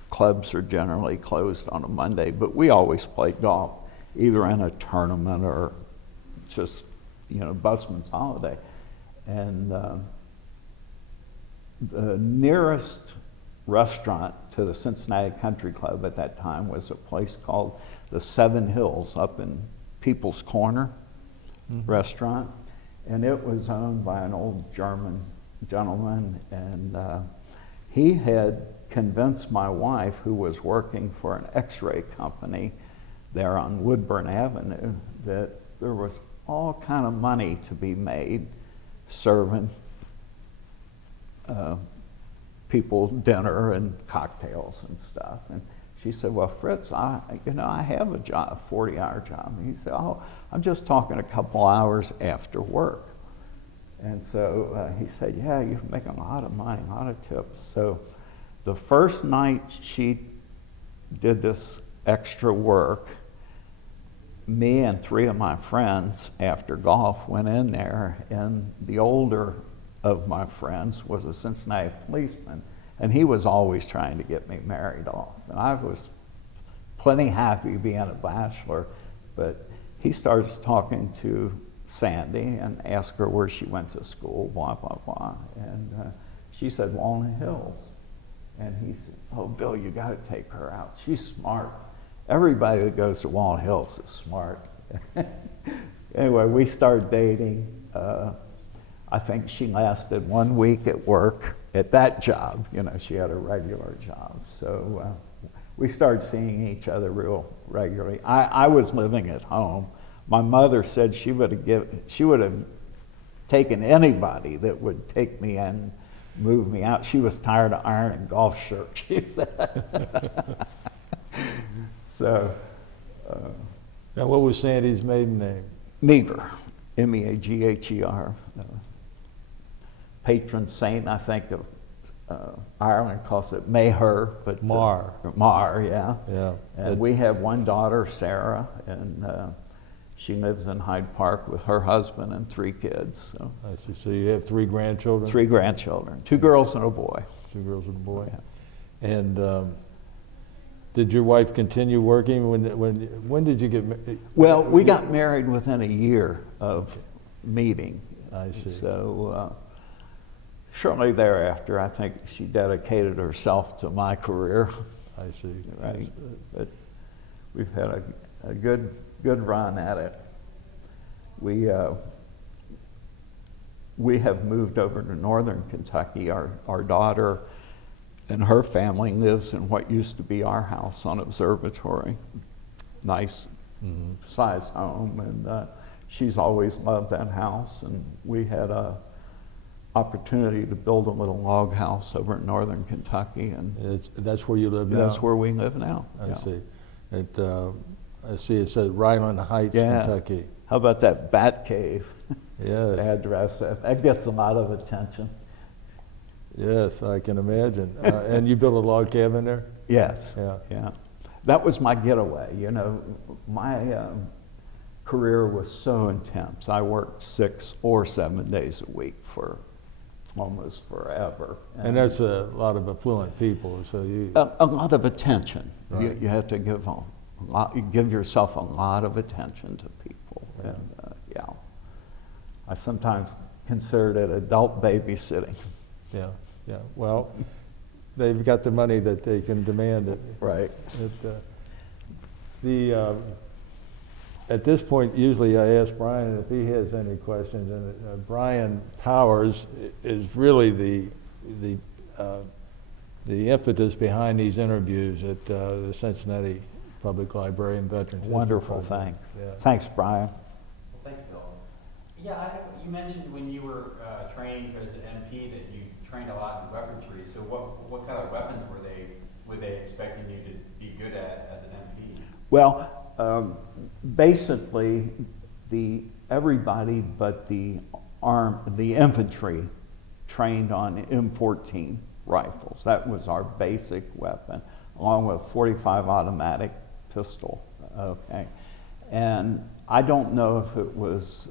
Clubs are generally closed on a Monday, but we always played golf, either in a tournament or just, busman's holiday. And the nearest restaurant to the Cincinnati Country Club at that time was a place called the Seven Hills up in People's Corner restaurant. And it was owned by an old German gentleman, and he had convinced my wife, who was working for an x-ray company there on Woodburn Avenue, that there was all kind of money to be made serving people dinner and cocktails and stuff. And she said, "Well, Fritz, I have a job, 40-hour job." And he said, "Oh, I'm just talking a couple hours after work." And so he said, "Yeah, you're making a lot of money, a lot of tips." So the first night she did this extra work, me and 3 of my friends after golf went in there, and the older of my friends was a Cincinnati policeman, and he was always trying to get me married off. And I was plenty happy being a bachelor, but he starts talking to Sandy and asked her where she went to school, blah, blah, blah. And she said, Walnut Hills. And he said, "Oh, Bill, you got to take her out. She's smart. Everybody that goes to Walnut Hills is smart." Anyway, we started dating. I think she lasted 1 week at work at that job. She had a regular job. So we started seeing each other real regularly. I was living at home. My mother said she would have taken anybody that would take me and move me out. She was tired of ironing golf shirts, she said. So. Now, what was Sandy's maiden name? Meagher, M-E-A-G-H-E-R. Patron saint, I think, of Ireland calls it Maher, but Mar. Mar, yeah. Yeah. And we have one daughter, Sarah, and she lives in Hyde Park with her husband and 3 kids. So. I see. So you have 3 grandchildren? 3 grandchildren, 2 girls and a boy. 2 girls and a boy. Yeah. And did your wife continue working? When did you get married? Well, we got married within a year of meeting. I see. So shortly thereafter, I think she dedicated herself to my career. I see. Right. But we've had a good run at it. We have moved over to northern Kentucky. Our daughter and her family lives in what used to be our house on Observatory. Nice size home, and she's always loved that house, and we had a opportunity to build a little log house over in northern Kentucky, and That's where you live now? that's where we live now. I Yeah. see. at, I see it says Ryland Heights, Yeah. Kentucky. How about that bat cave Yes, address? That gets a lot of attention. yes, I can imagine. And you built a log cabin there? Yes. Yeah. Yeah. That was my getaway. You know, my career was so intense. I worked 6 or 7 days a week for almost forever. And there's a lot of affluent people, so you, A lot of attention. Right. You have to give a lot. You give yourself a lot of attention to people. Yeah. And yeah, I sometimes considered it adult babysitting. yeah, yeah. Well, they've got the money that they can demand it. Right. At this point, usually I ask Brian if he has any questions, and Brian Powers is really the impetus behind these interviews at the Cincinnati Public Library and Veterans History Wonderful. Project. Thanks. Yeah. Thanks, Brian. Well, thank you, Bill. Yeah, you mentioned when you were trained as an MP that you trained a lot in weaponry. So what kind of weapons were they expecting you to be good at as an MP? Well, basically, everybody but the infantry trained on M14 rifles. That was our basic weapon, along with a 45 automatic pistol. Okay, and I don't know if it was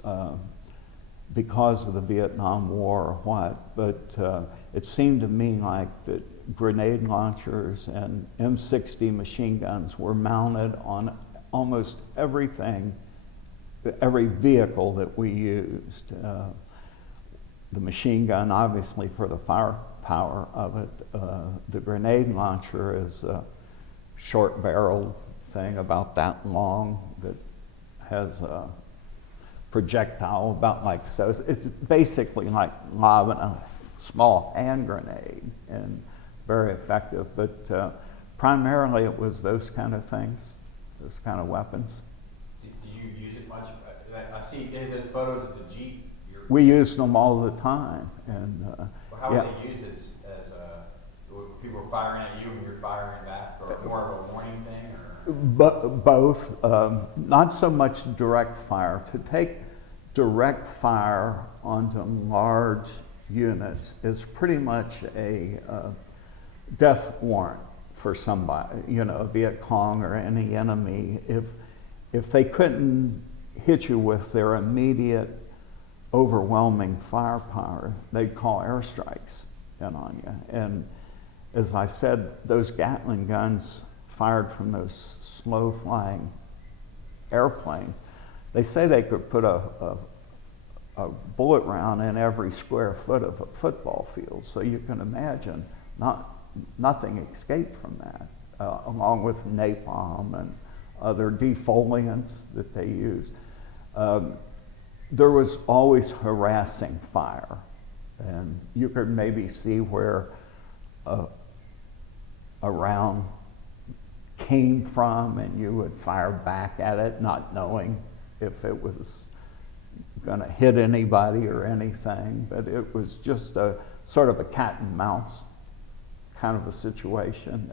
because of the Vietnam War or what, but it seemed to me like that grenade launchers and M60 machine guns were mounted on almost everything, every vehicle that we used. The machine gun, obviously, for the firepower of it. The grenade launcher is a short-barreled thing about that long that has a projectile about like so. It's basically like lobbing a small hand grenade, and very effective. But primarily, it was those kind of things, those kind of weapons. Do you use it much? I see those photos of the Jeep. We used them all the time, and How yeah. were they used as people were firing at you and you're firing back, or more of a warning thing? Or? Both, not so much direct fire. To take direct fire onto large units is pretty much a death warrant for somebody, you know, Viet Cong or any enemy. If they couldn't hit you with their immediate overwhelming firepower, they'd call airstrikes in on you. And as I said, those Gatling guns fired from those slow-flying airplanes, they say they could put a bullet round in every square foot of a football field. So you can imagine nothing escaped from that, along with napalm and other defoliants that they used. There was always harassing fire, and you could maybe see where a round came from, and you would fire back at it, not knowing if it was going to hit anybody or anything. But it was just a sort of a cat and mouse kind of a situation.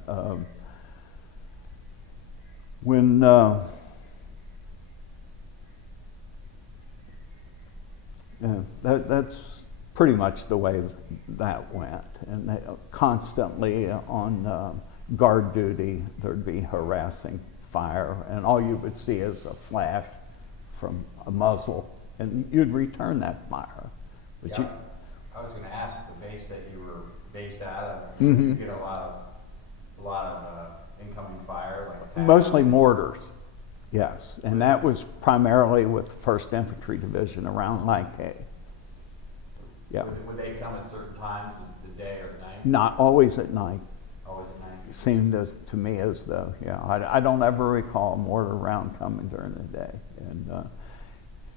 That's pretty much the way that went. And they, constantly on guard duty, there'd be harassing fire, and all you would see is a flash from a muzzle, and you'd return that fire. But Yeah, I was going to ask the base that you were based out of. Mhm. You get a lot of incoming fire, like mostly mortars, yes, and that was primarily with the 1st Infantry Division around Lancaster. Yeah, Would they come at certain times of the day or night? not always at night. Always at night. It seemed to me as though, yeah, I don't ever recall a mortar round coming during the day. And,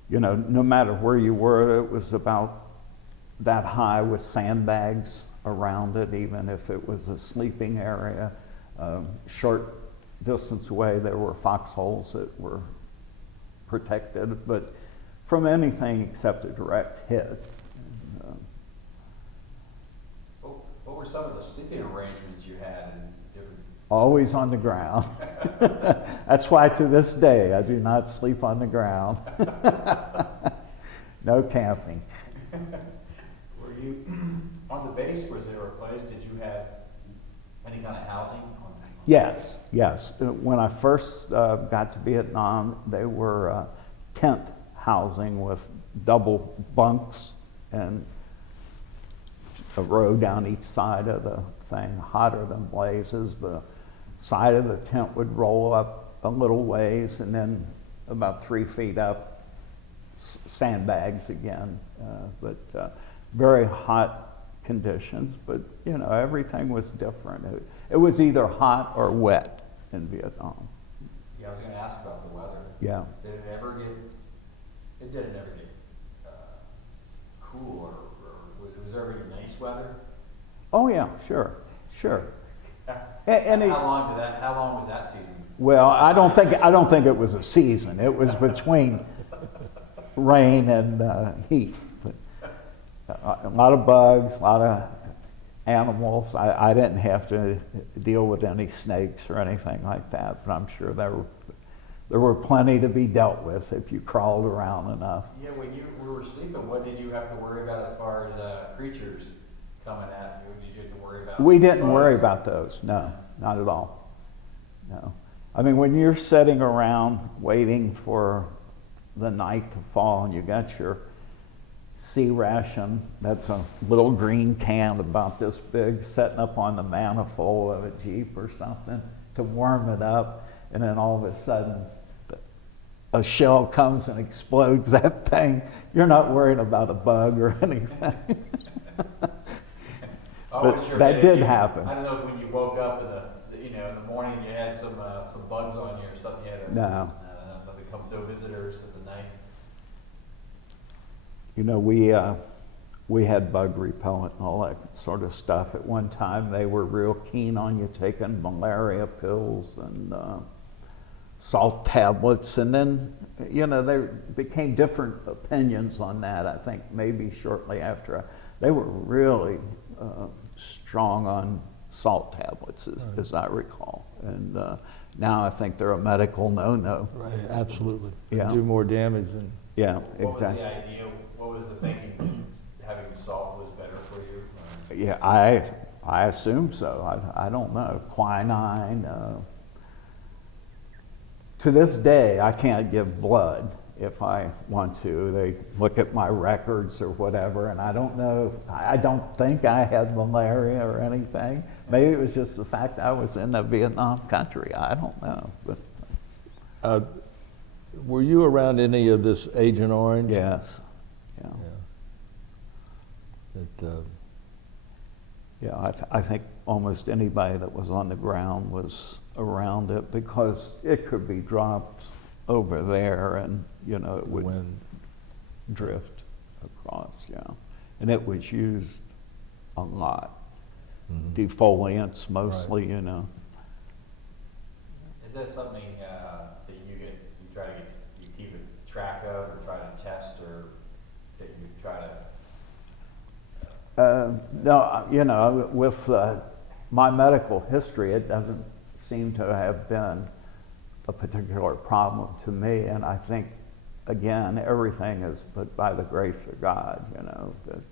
you know, no matter where you were, it was about that high with sandbags around it, even if it was a sleeping area. Short distance away, there were foxholes that were protected, but from anything except a direct hit. What were some of the sleeping arrangements you had in different Always on the ground. That's why to this day I do not sleep on the ground. No camping. Were you, on the base, was there a place, did you have any kind of housing? Yes, yes. When I first got to Vietnam, they were tent housing with double bunks and a row down each side of the thing, hotter than blazes. The side of the tent would roll up a little ways, and then about 3 feet up, sandbags again. But very hot conditions, but you know, everything was different. It was either hot or wet in Vietnam. Yeah, I was going to ask about the weather. Yeah. Did it ever get, it didn't ever get cool, or was there ever any nice weather? Oh yeah, sure, sure. How long was that season? Well, I don't think it was a season. It was between rain and heat. But a lot of bugs, a lot of animals. I didn't have to deal with any snakes or anything like that, but I'm sure there were plenty to be dealt with if you crawled around enough. Yeah, when you were sleeping, what did you have to worry about as far as creatures coming at you? Did you have to worry about? We didn't bugs? worry about those. No, not at all. No. I mean, when you're sitting around waiting for the night to fall and you got your sea ration, that's a little green can about this big, setting up on the manifold of a Jeep or something to warm it up, and then all of a sudden a shell comes and explodes that thing. You're not worried about a bug or anything. But that did happen. I don't know if when you woke up in the morning you had some bugs on you or something. You had nothing come, no visitors at the night. You know, we had bug repellent and all that sort of stuff. At one time, they were real keen on you taking malaria pills and salt tablets, and then, you know, there became different opinions on that. I think maybe shortly after, they were really strong on salt tablets, as I recall. And now I think they're a medical no-no. Right, absolutely. Yeah. Do more damage than. Yeah, What exactly. was the idea? What was the thinking? Having salt was better for you? Yeah, I assume so. I don't know. Quinine. To this day, I can't give blood if I want to. They look at my records or whatever, and I don't know. I don't think I had malaria or anything. Maybe it was just the fact I was in the Vietnam country. I don't know. But Were you around any of this Agent Orange? yes. Yeah. Yeah, I think almost anybody that was on the ground was around it, because it could be dropped over there and, you know, it would Wind. drift across, yeah. And it was used a lot. Mhm. Defoliants mostly, Right. you know. Is that something that you keep a track of, or try to test, or that you try to? No, you know, with my medical history, it doesn't seem to have been a particular problem to me. And I think, again, everything is but by the grace of God, you know, that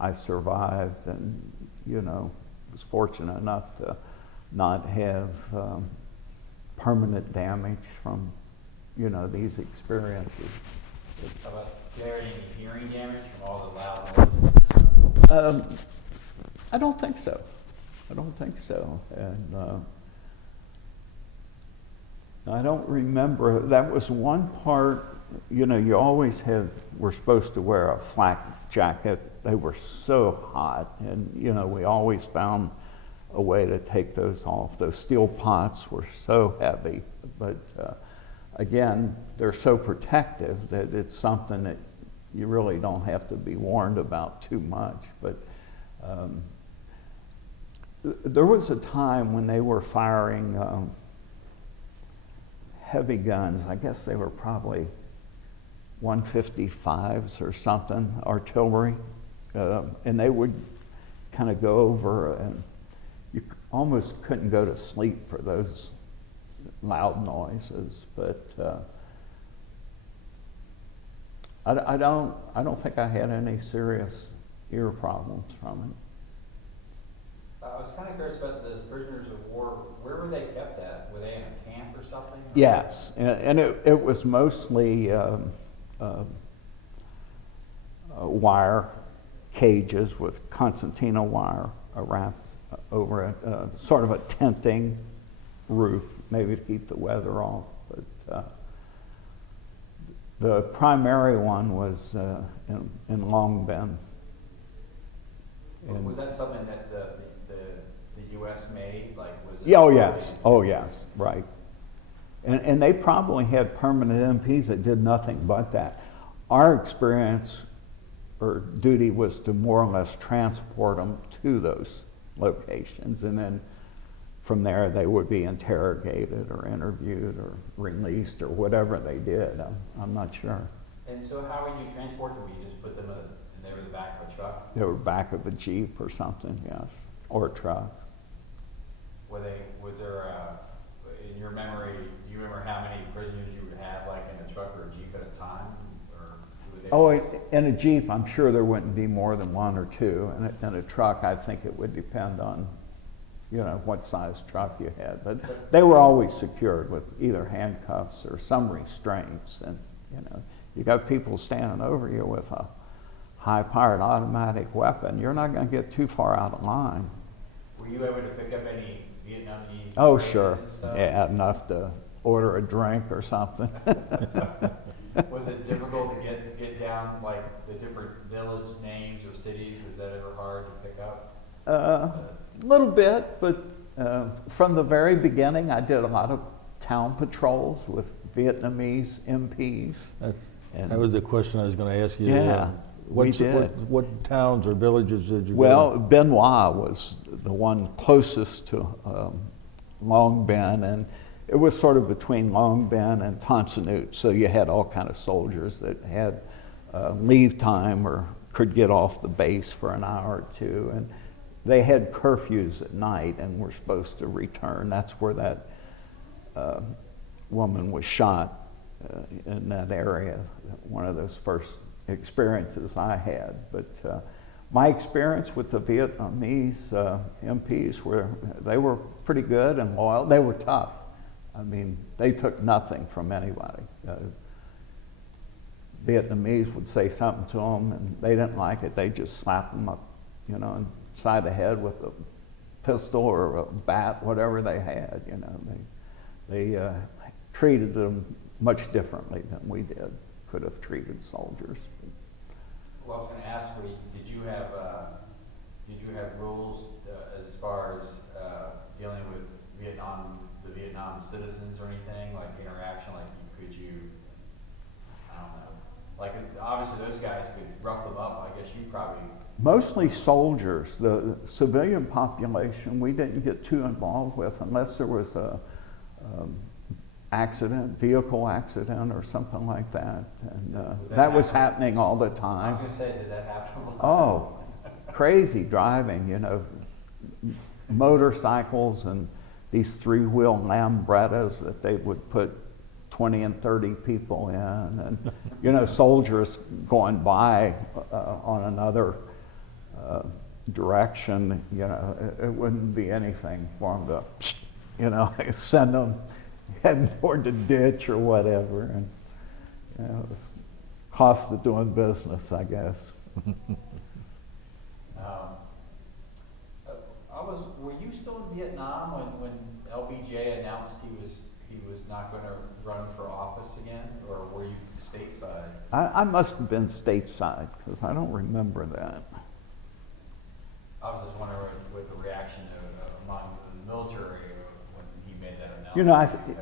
I survived and, you know, was fortunate enough to not have permanent damage from, you know, these experiences. How about, do you have any hearing damage from all the loud noises? I don't think so. I don't think so. And I don't remember, that was one part, you know, you always were supposed to wear a flak jacket. They were so hot, and, you know, we always found a way to take those off. Those steel pots were so heavy, but again, they're so protective that it's something that you really don't have to be warned about too much. But there was a time when they were firing heavy guns. I guess they were probably 155s or something, artillery, and they would kind of go over and you almost couldn't go to sleep for those loud noises. But I don't think I had any serious ear problems from it. I was kind of curious about the prisoners of war. Where were they kept at? Were they in a camp or something? Or? Yes, and it was mostly wire cages with concertina wire wrapped over it, sort of a tenting roof, maybe to keep the weather off. But the primary one was in Long Bend. Was that something that the U.S. made? Like, was it? Yeah, oh yes, right. And they probably had permanent MPs that did nothing but that. Our experience or duty was to more or less transport them to those locations, and then from there they would be interrogated or interviewed or released or whatever they did. I'm not sure. And so how would you transport them? You just put them and they were in the back of a truck? They were back of a Jeep or something, yes, or a truck. Was there in your memory, do you remember how many prisoners you would have like in a truck or a Jeep at a time? Or would they Oh, in a Jeep, I'm sure there wouldn't be more than one or two. In a truck, I think it would depend on, what size truck you had. But they were always secured with either handcuffs or some restraints. And, you got people standing over you with a high-powered automatic weapon. You're not going to get too far out of line. Were you able to pick up any Vietnamese? Oh, sure. Yeah, enough to order a drink or something. Was it difficult to get down like the different village names or cities? Was that ever hard to pick up? A little bit, but from the very beginning, I did a lot of town patrols with Vietnamese MPs. That was the question I was going to ask you. Yeah, we did. What towns or villages did you go Well, to? Benoit was the one closest to Long Bend, and it was sort of between Long Bend and Tonsanute, so you had all kind of soldiers that had leave time or could get off the base for an hour or two, and they had curfews at night and were supposed to return. That's where that woman was shot in that area, one of those first experiences I had. But my experience with the Vietnamese MPs they were pretty good and loyal. They were tough. I mean, they took nothing from anybody. Vietnamese would say something to them and they didn't like it. They just slap them up, inside the head with a pistol or a bat, whatever they had. They treated them much differently than we could have treated soldiers. Well, I was going to ask, did you have rules as far as dealing with the Vietnam citizens or anything, like interaction? Like, I don't know. Like, obviously those guys could rough them up. I guess you probably. Mostly soldiers. The civilian population we didn't get too involved with unless there was a vehicle accident or something like that. And that was happening all the I was time. going to say, did that happen a lot? Oh, crazy driving, motorcycles and these three-wheel Lambrettas that they would put 20 and 30 people in, and soldiers going by on another direction. It wouldn't be anything for them to, send them heading toward the ditch or whatever, and it was cost of doing business, I guess. Were you still in Vietnam when LBJ announced he was not going to run for office again, or were you stateside? I must have been stateside because I don't remember that. I was just wondering what the reaction among the military when he made that announcement.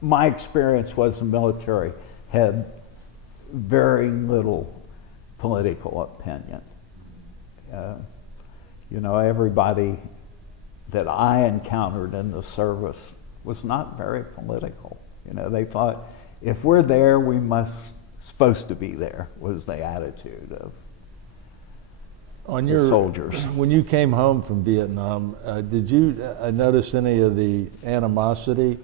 My experience was the military had very little political opinion. Everybody that I encountered in the service was not very political. They thought if we're there, we supposed to be there, was the attitude of. On the your soldiers. When you came home from Vietnam, did you notice any of the animosity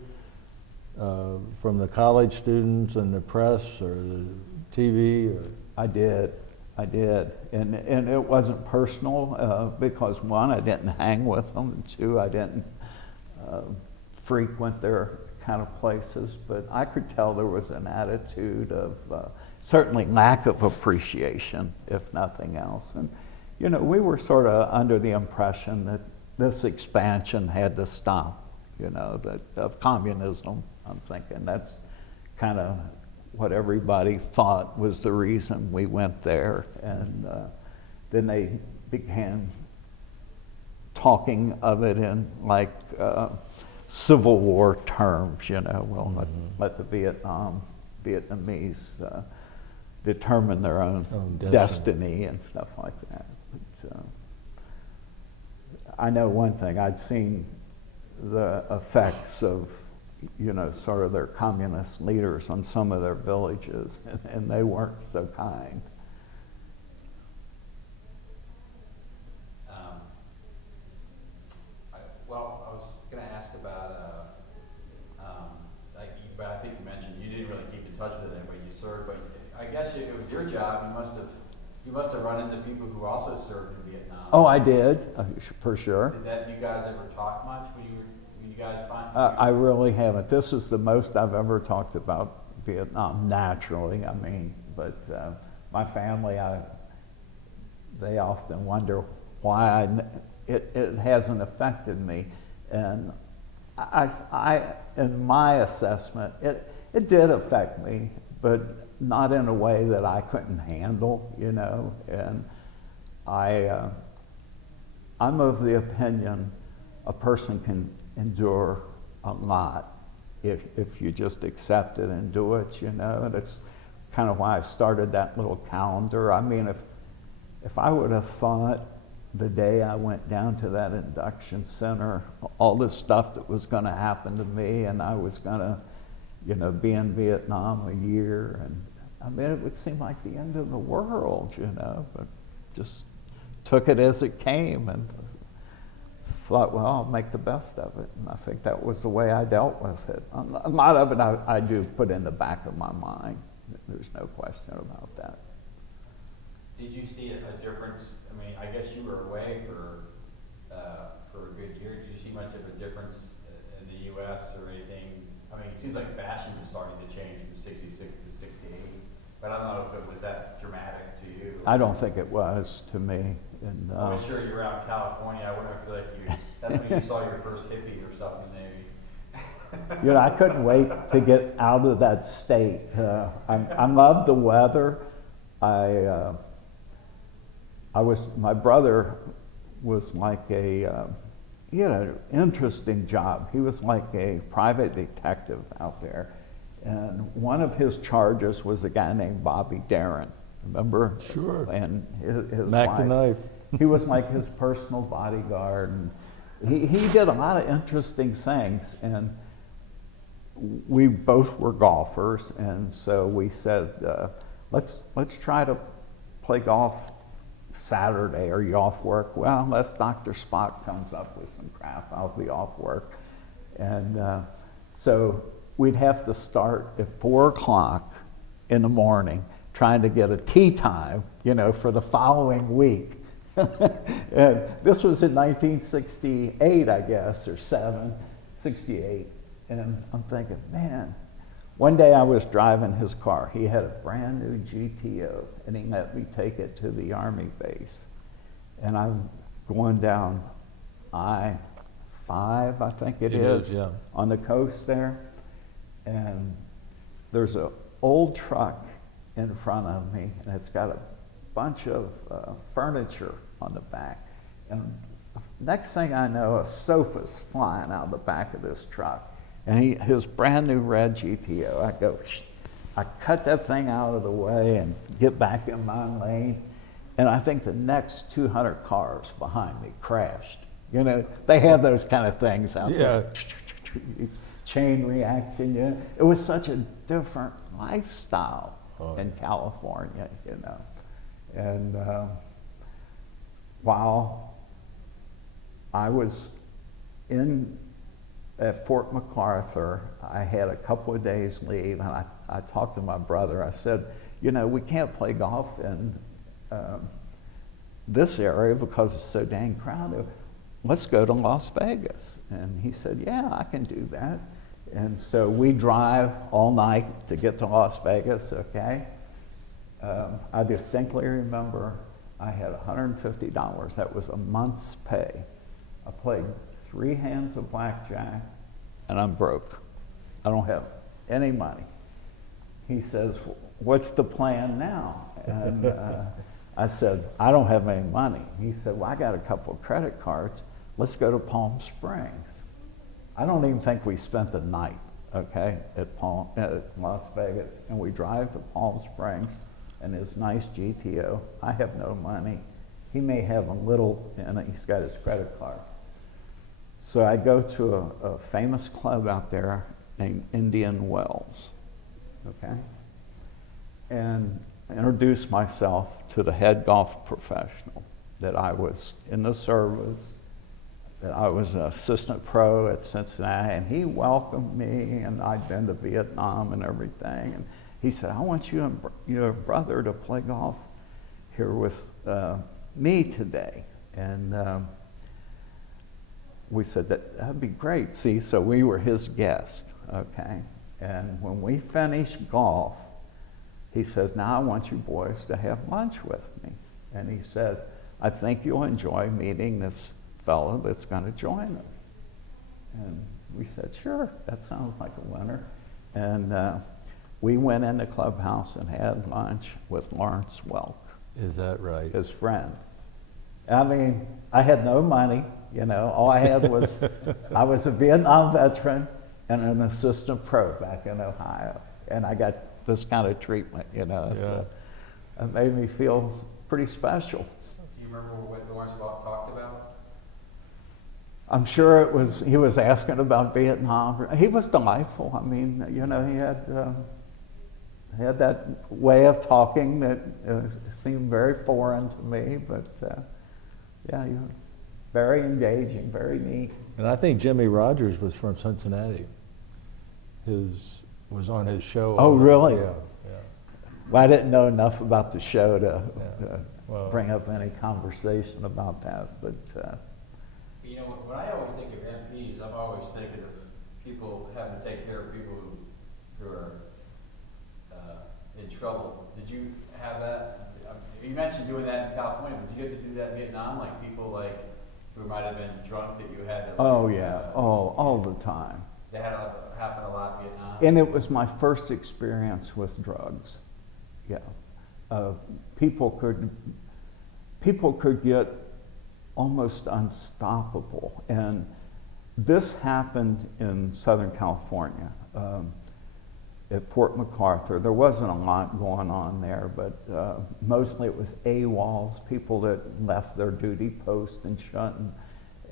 from the college students and the press or the TV? Or? I did, and it wasn't personal because one, I didn't hang with them, and two, I didn't frequent their kind of places. But I could tell there was an attitude of certainly lack of appreciation, if nothing else. And you know, we were sort of under the impression that this expansion had to stop. You know, that of communism. I'm thinking that's kind of what everybody thought was the reason we went there. And then they began talking of it in like Civil War terms, you know, well, let the Vietnamese determine their own destiny and stuff like that. But, I know one thing, I'd seen the effects of, you know, sort of their communist leaders on some of their villages, and they weren't so kind. Well, I was going to ask about, but I think you mentioned you didn't really keep in touch with anybody you served, but I guess if it was your job, you must have run into people who also served in Vietnam. Oh, I did, for sure. Did you guys ever talk much when you guys find? I really haven't. This is the most I've ever talked about Vietnam, naturally, I mean, but my family, they often wonder why it hasn't affected me. And in my assessment, it did affect me, but not in a way that I couldn't handle, you know. And I'm of the opinion a person can endure a lot if you just accept it and do it, you know. And it's kind of why I started that little calendar. I mean, if I would have thought the day I went down to that induction center, all this stuff that was going to happen to me, and I was going to, you know, be in Vietnam a year, and I mean, it would seem like the end of the world, you know, but just took it as it came and thought, well, I'll make the best of it. And I think that was the way I dealt with it. A lot of it I do put in the back of my mind. There's no question about that. Did you see a difference? I mean, I guess you were away for a good year. Did you see much of a difference in the U.S. or anything? I mean, it seems like fashion was starting to change from 66 to 68, but I don't know if it was that dramatic to you. I don't think it was to me. And, I'm sure you were out in California. I wouldn't feel like that's when you saw your first hippie or something maybe. you know, I couldn't wait to get out of that state. I loved the weather. My brother was like he had an interesting job. He was like a private detective out there. And one of his charges was a guy named Bobby Darin. Remember? Sure. And his Mac the wife. Knife. He was like his personal bodyguard. And he did a lot of interesting things. And we both were golfers. And so we said, let's try to play golf Saturday. Are you off work? Well, unless Dr. Spock comes up with some crap, I'll be off work. And so we'd have to start at 4 o'clock in the morning trying to get a tee time, you know, for the following week. And this was in 1968, I guess, or 68. And I'm thinking, man, one day I was driving his car. He had a brand new GTO, and he let me take it to the Army base. And I'm going down I-5, I think it is, yeah. on the coast there. And there's an old truck in front of me, and it's got a bunch of furniture on the back. And next thing I know, a sofa's flying out of the back of this truck. And his brand new red GTO, I cut that thing out of the way and get back in my lane. And I think the next 200 cars behind me crashed. You know, they have those kind of things out there. Chain reaction, you know. It was such a different lifestyle in California, you know. And while I was at Fort McCarthur, I had a couple of days leave, and I talked to my brother. I said, you know, we can't play golf in this area because it's so dang crowded. Let's go to Las Vegas. And he said, yeah, I can do that. And so we drive all night to get to Las Vegas, okay? I distinctly remember I had $150. That was a month's pay. I played 3 hands of blackjack, and I'm broke. I don't have any money. He says, what's the plan now? And I said, I don't have any money. He said, well, I got a couple of credit cards. Let's go to Palm Springs. I don't even think we spent the night, okay, at Las Vegas. And we drive to Palm Springs in his nice GTO. I have no money. He may have a little, and he's got his credit card. So I go to a famous club out there named Indian Wells, okay? And introduce myself to the head golf professional, that I was in the service, that I was an assistant pro at Cincinnati, and he welcomed me, and I'd been to Vietnam and everything. And he said, I want you and your brother to play golf here with me today. And we said, that'd be great. See, so we were his guest, okay? And when we finished golf, he says, now I want you boys to have lunch with me. And he says, I think you'll enjoy meeting this fellow that's going to join us. And we said, sure, that sounds like a winner. And we went in the clubhouse and had lunch with Lawrence Welk. Is that right? His friend. I mean, I had no money, you know. All I had was, I was a Vietnam veteran and an assistant pro back in Ohio. And I got this kind of treatment, you know. Yeah. So it made me feel pretty special. Do you remember what Lawrence Welk talked about? I'm sure it was, he was asking about Vietnam. He was delightful. I mean, you know, he had that way of talking that seemed very foreign to me, but yeah, he was very engaging, very neat. And I think Jimmy Rogers was from Cincinnati. Was on his show. Oh, really? Yeah, yeah. Well, I didn't know enough about the show to Well, bring up any conversation about that, but You know, when I always think of MPs, I'm always thinking of people having to take care of people who are in trouble. Did you have that? You mentioned doing that in California, but did you get to do that in Vietnam? Like people who might have been drunk that you had to. oh yeah, all the time. They had to happen a lot in Vietnam. And it was my first experience with drugs. Yeah, people could get almost unstoppable, and this happened in Southern California at Fort McCarthur. There wasn't a lot going on there, but mostly it was AWOLs, people that left their duty post and shouldn't,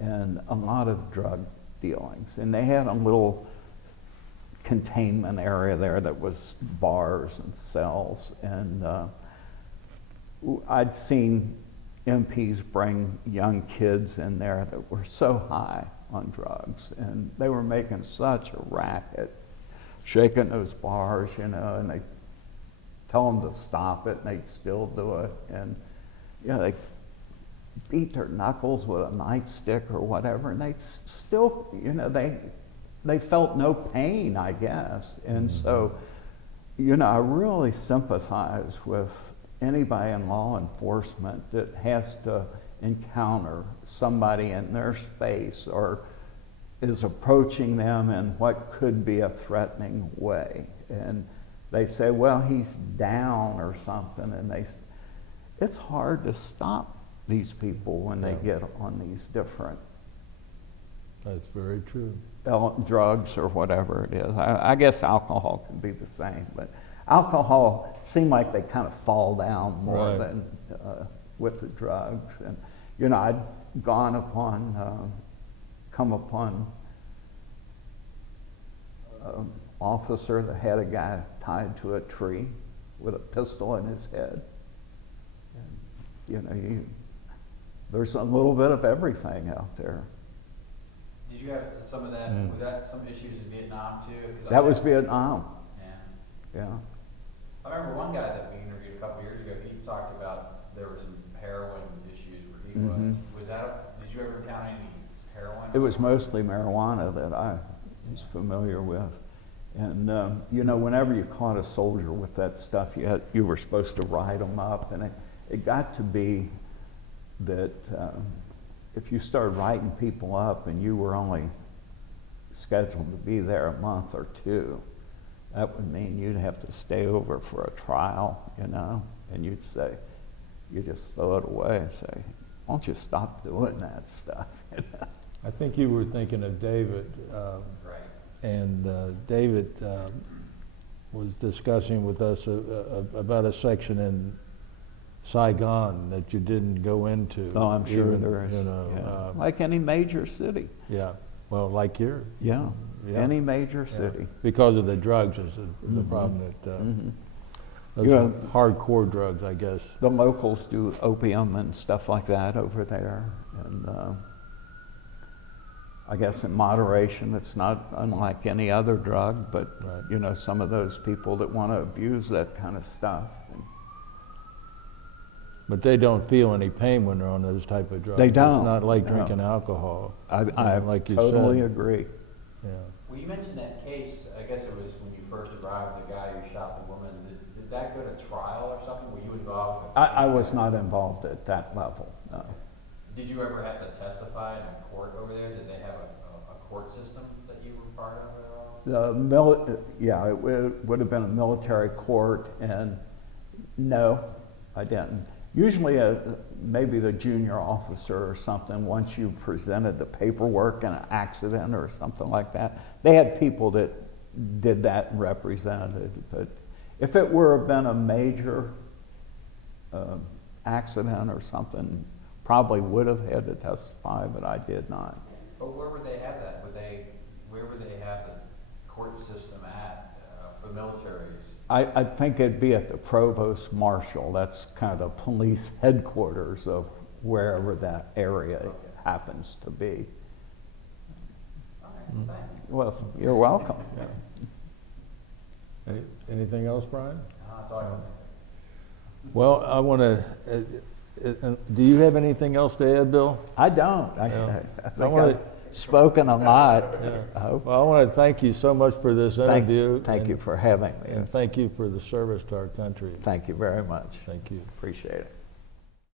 and a lot of drug dealings. And they had a little containment area there that was bars and cells, and I'd seen MPs bring young kids in there that were so high on drugs, and they were making such a racket, shaking those bars, you know, and they tell them to stop it, and they'd still do it, and you know, they beat their knuckles with a nightstick or whatever, and they still, you know, they felt no pain, I guess. And so, you know, I really sympathize with anybody in law enforcement that has to encounter somebody in their space or is approaching them in what could be a threatening way. And they say, well, he's down or something, and it's hard to stop these people when they get on these different That's very true. drugs or whatever it is. I guess alcohol can be the same, but alcohol seemed like they kind of fall down more Right. than with the drugs. And you know, I'd come upon an officer that had a guy tied to a tree with a pistol in his head. And, you know, there's a little bit of everything out there. Did you have some of that, Mm. was that some issues in Vietnam too? 'Cause That was Vietnam, Yeah. yeah. I remember one guy that we interviewed a couple years ago, he talked about there were some heroin issues where he Mhm. was. Did you ever encounter any heroin? It was mostly marijuana that I was familiar with. And, you know, whenever you caught a soldier with that stuff, you were supposed to write them up. And it got to be that if you started writing people up and you were only scheduled to be there a month or two, that would mean you'd have to stay over for a trial, you know, and you'd say, you just throw it away and say, why don't you stop doing that stuff? You know? I think you were thinking of David, Right. and David was discussing with us about a section in Saigon that you didn't go into. Oh, I'm sure even, there is. You know, Yeah. Like any major city. yeah, well, like here. Yeah. Yeah. Any major Yeah. city. Because of the drugs is the Mhm. problem that, Mhm. those You are know, hardcore drugs, I guess. the locals do opium and stuff like that over there. And I guess in moderation, it's not unlike any other drug, but, Right. you know, some of those people that want to abuse that kind of stuff. But they don't feel any pain when they're on those type of drugs. They don't, It's not like no. drinking alcohol. I like you totally said. agree. Yeah. Well, you mentioned that case, I guess it was when you first arrived, the guy who shot the woman. Did that go to trial or something? Were you involved with I was not involved at that level, no. Did you ever have to testify in a court over there? Did they have a court system that you were part of at all? Yeah, it would have been a military court, and no, I didn't. Usually, maybe the junior officer or something, once you presented the paperwork in an accident or something like that, they had people that did that and represented. But if it were been a major accident or something, probably would have had to testify, but I did not. But where would they have that? Where would they have the court system at for militaries? I think it'd be at the provost marshal. That's kind of the police headquarters of wherever that area happens to be. All right, thank you. Well, you're welcome. Anything else, Brian? That's all I can think of. Well, I want to, do you have anything else to add, Bill? I don't. I I think wanna- I've spoken a lot. Yeah. I hope. Well, I want to thank you so much for this interview. Thank you and- for having me. And thank you for the service to our country. Thank you very much. Thank you. Appreciate it.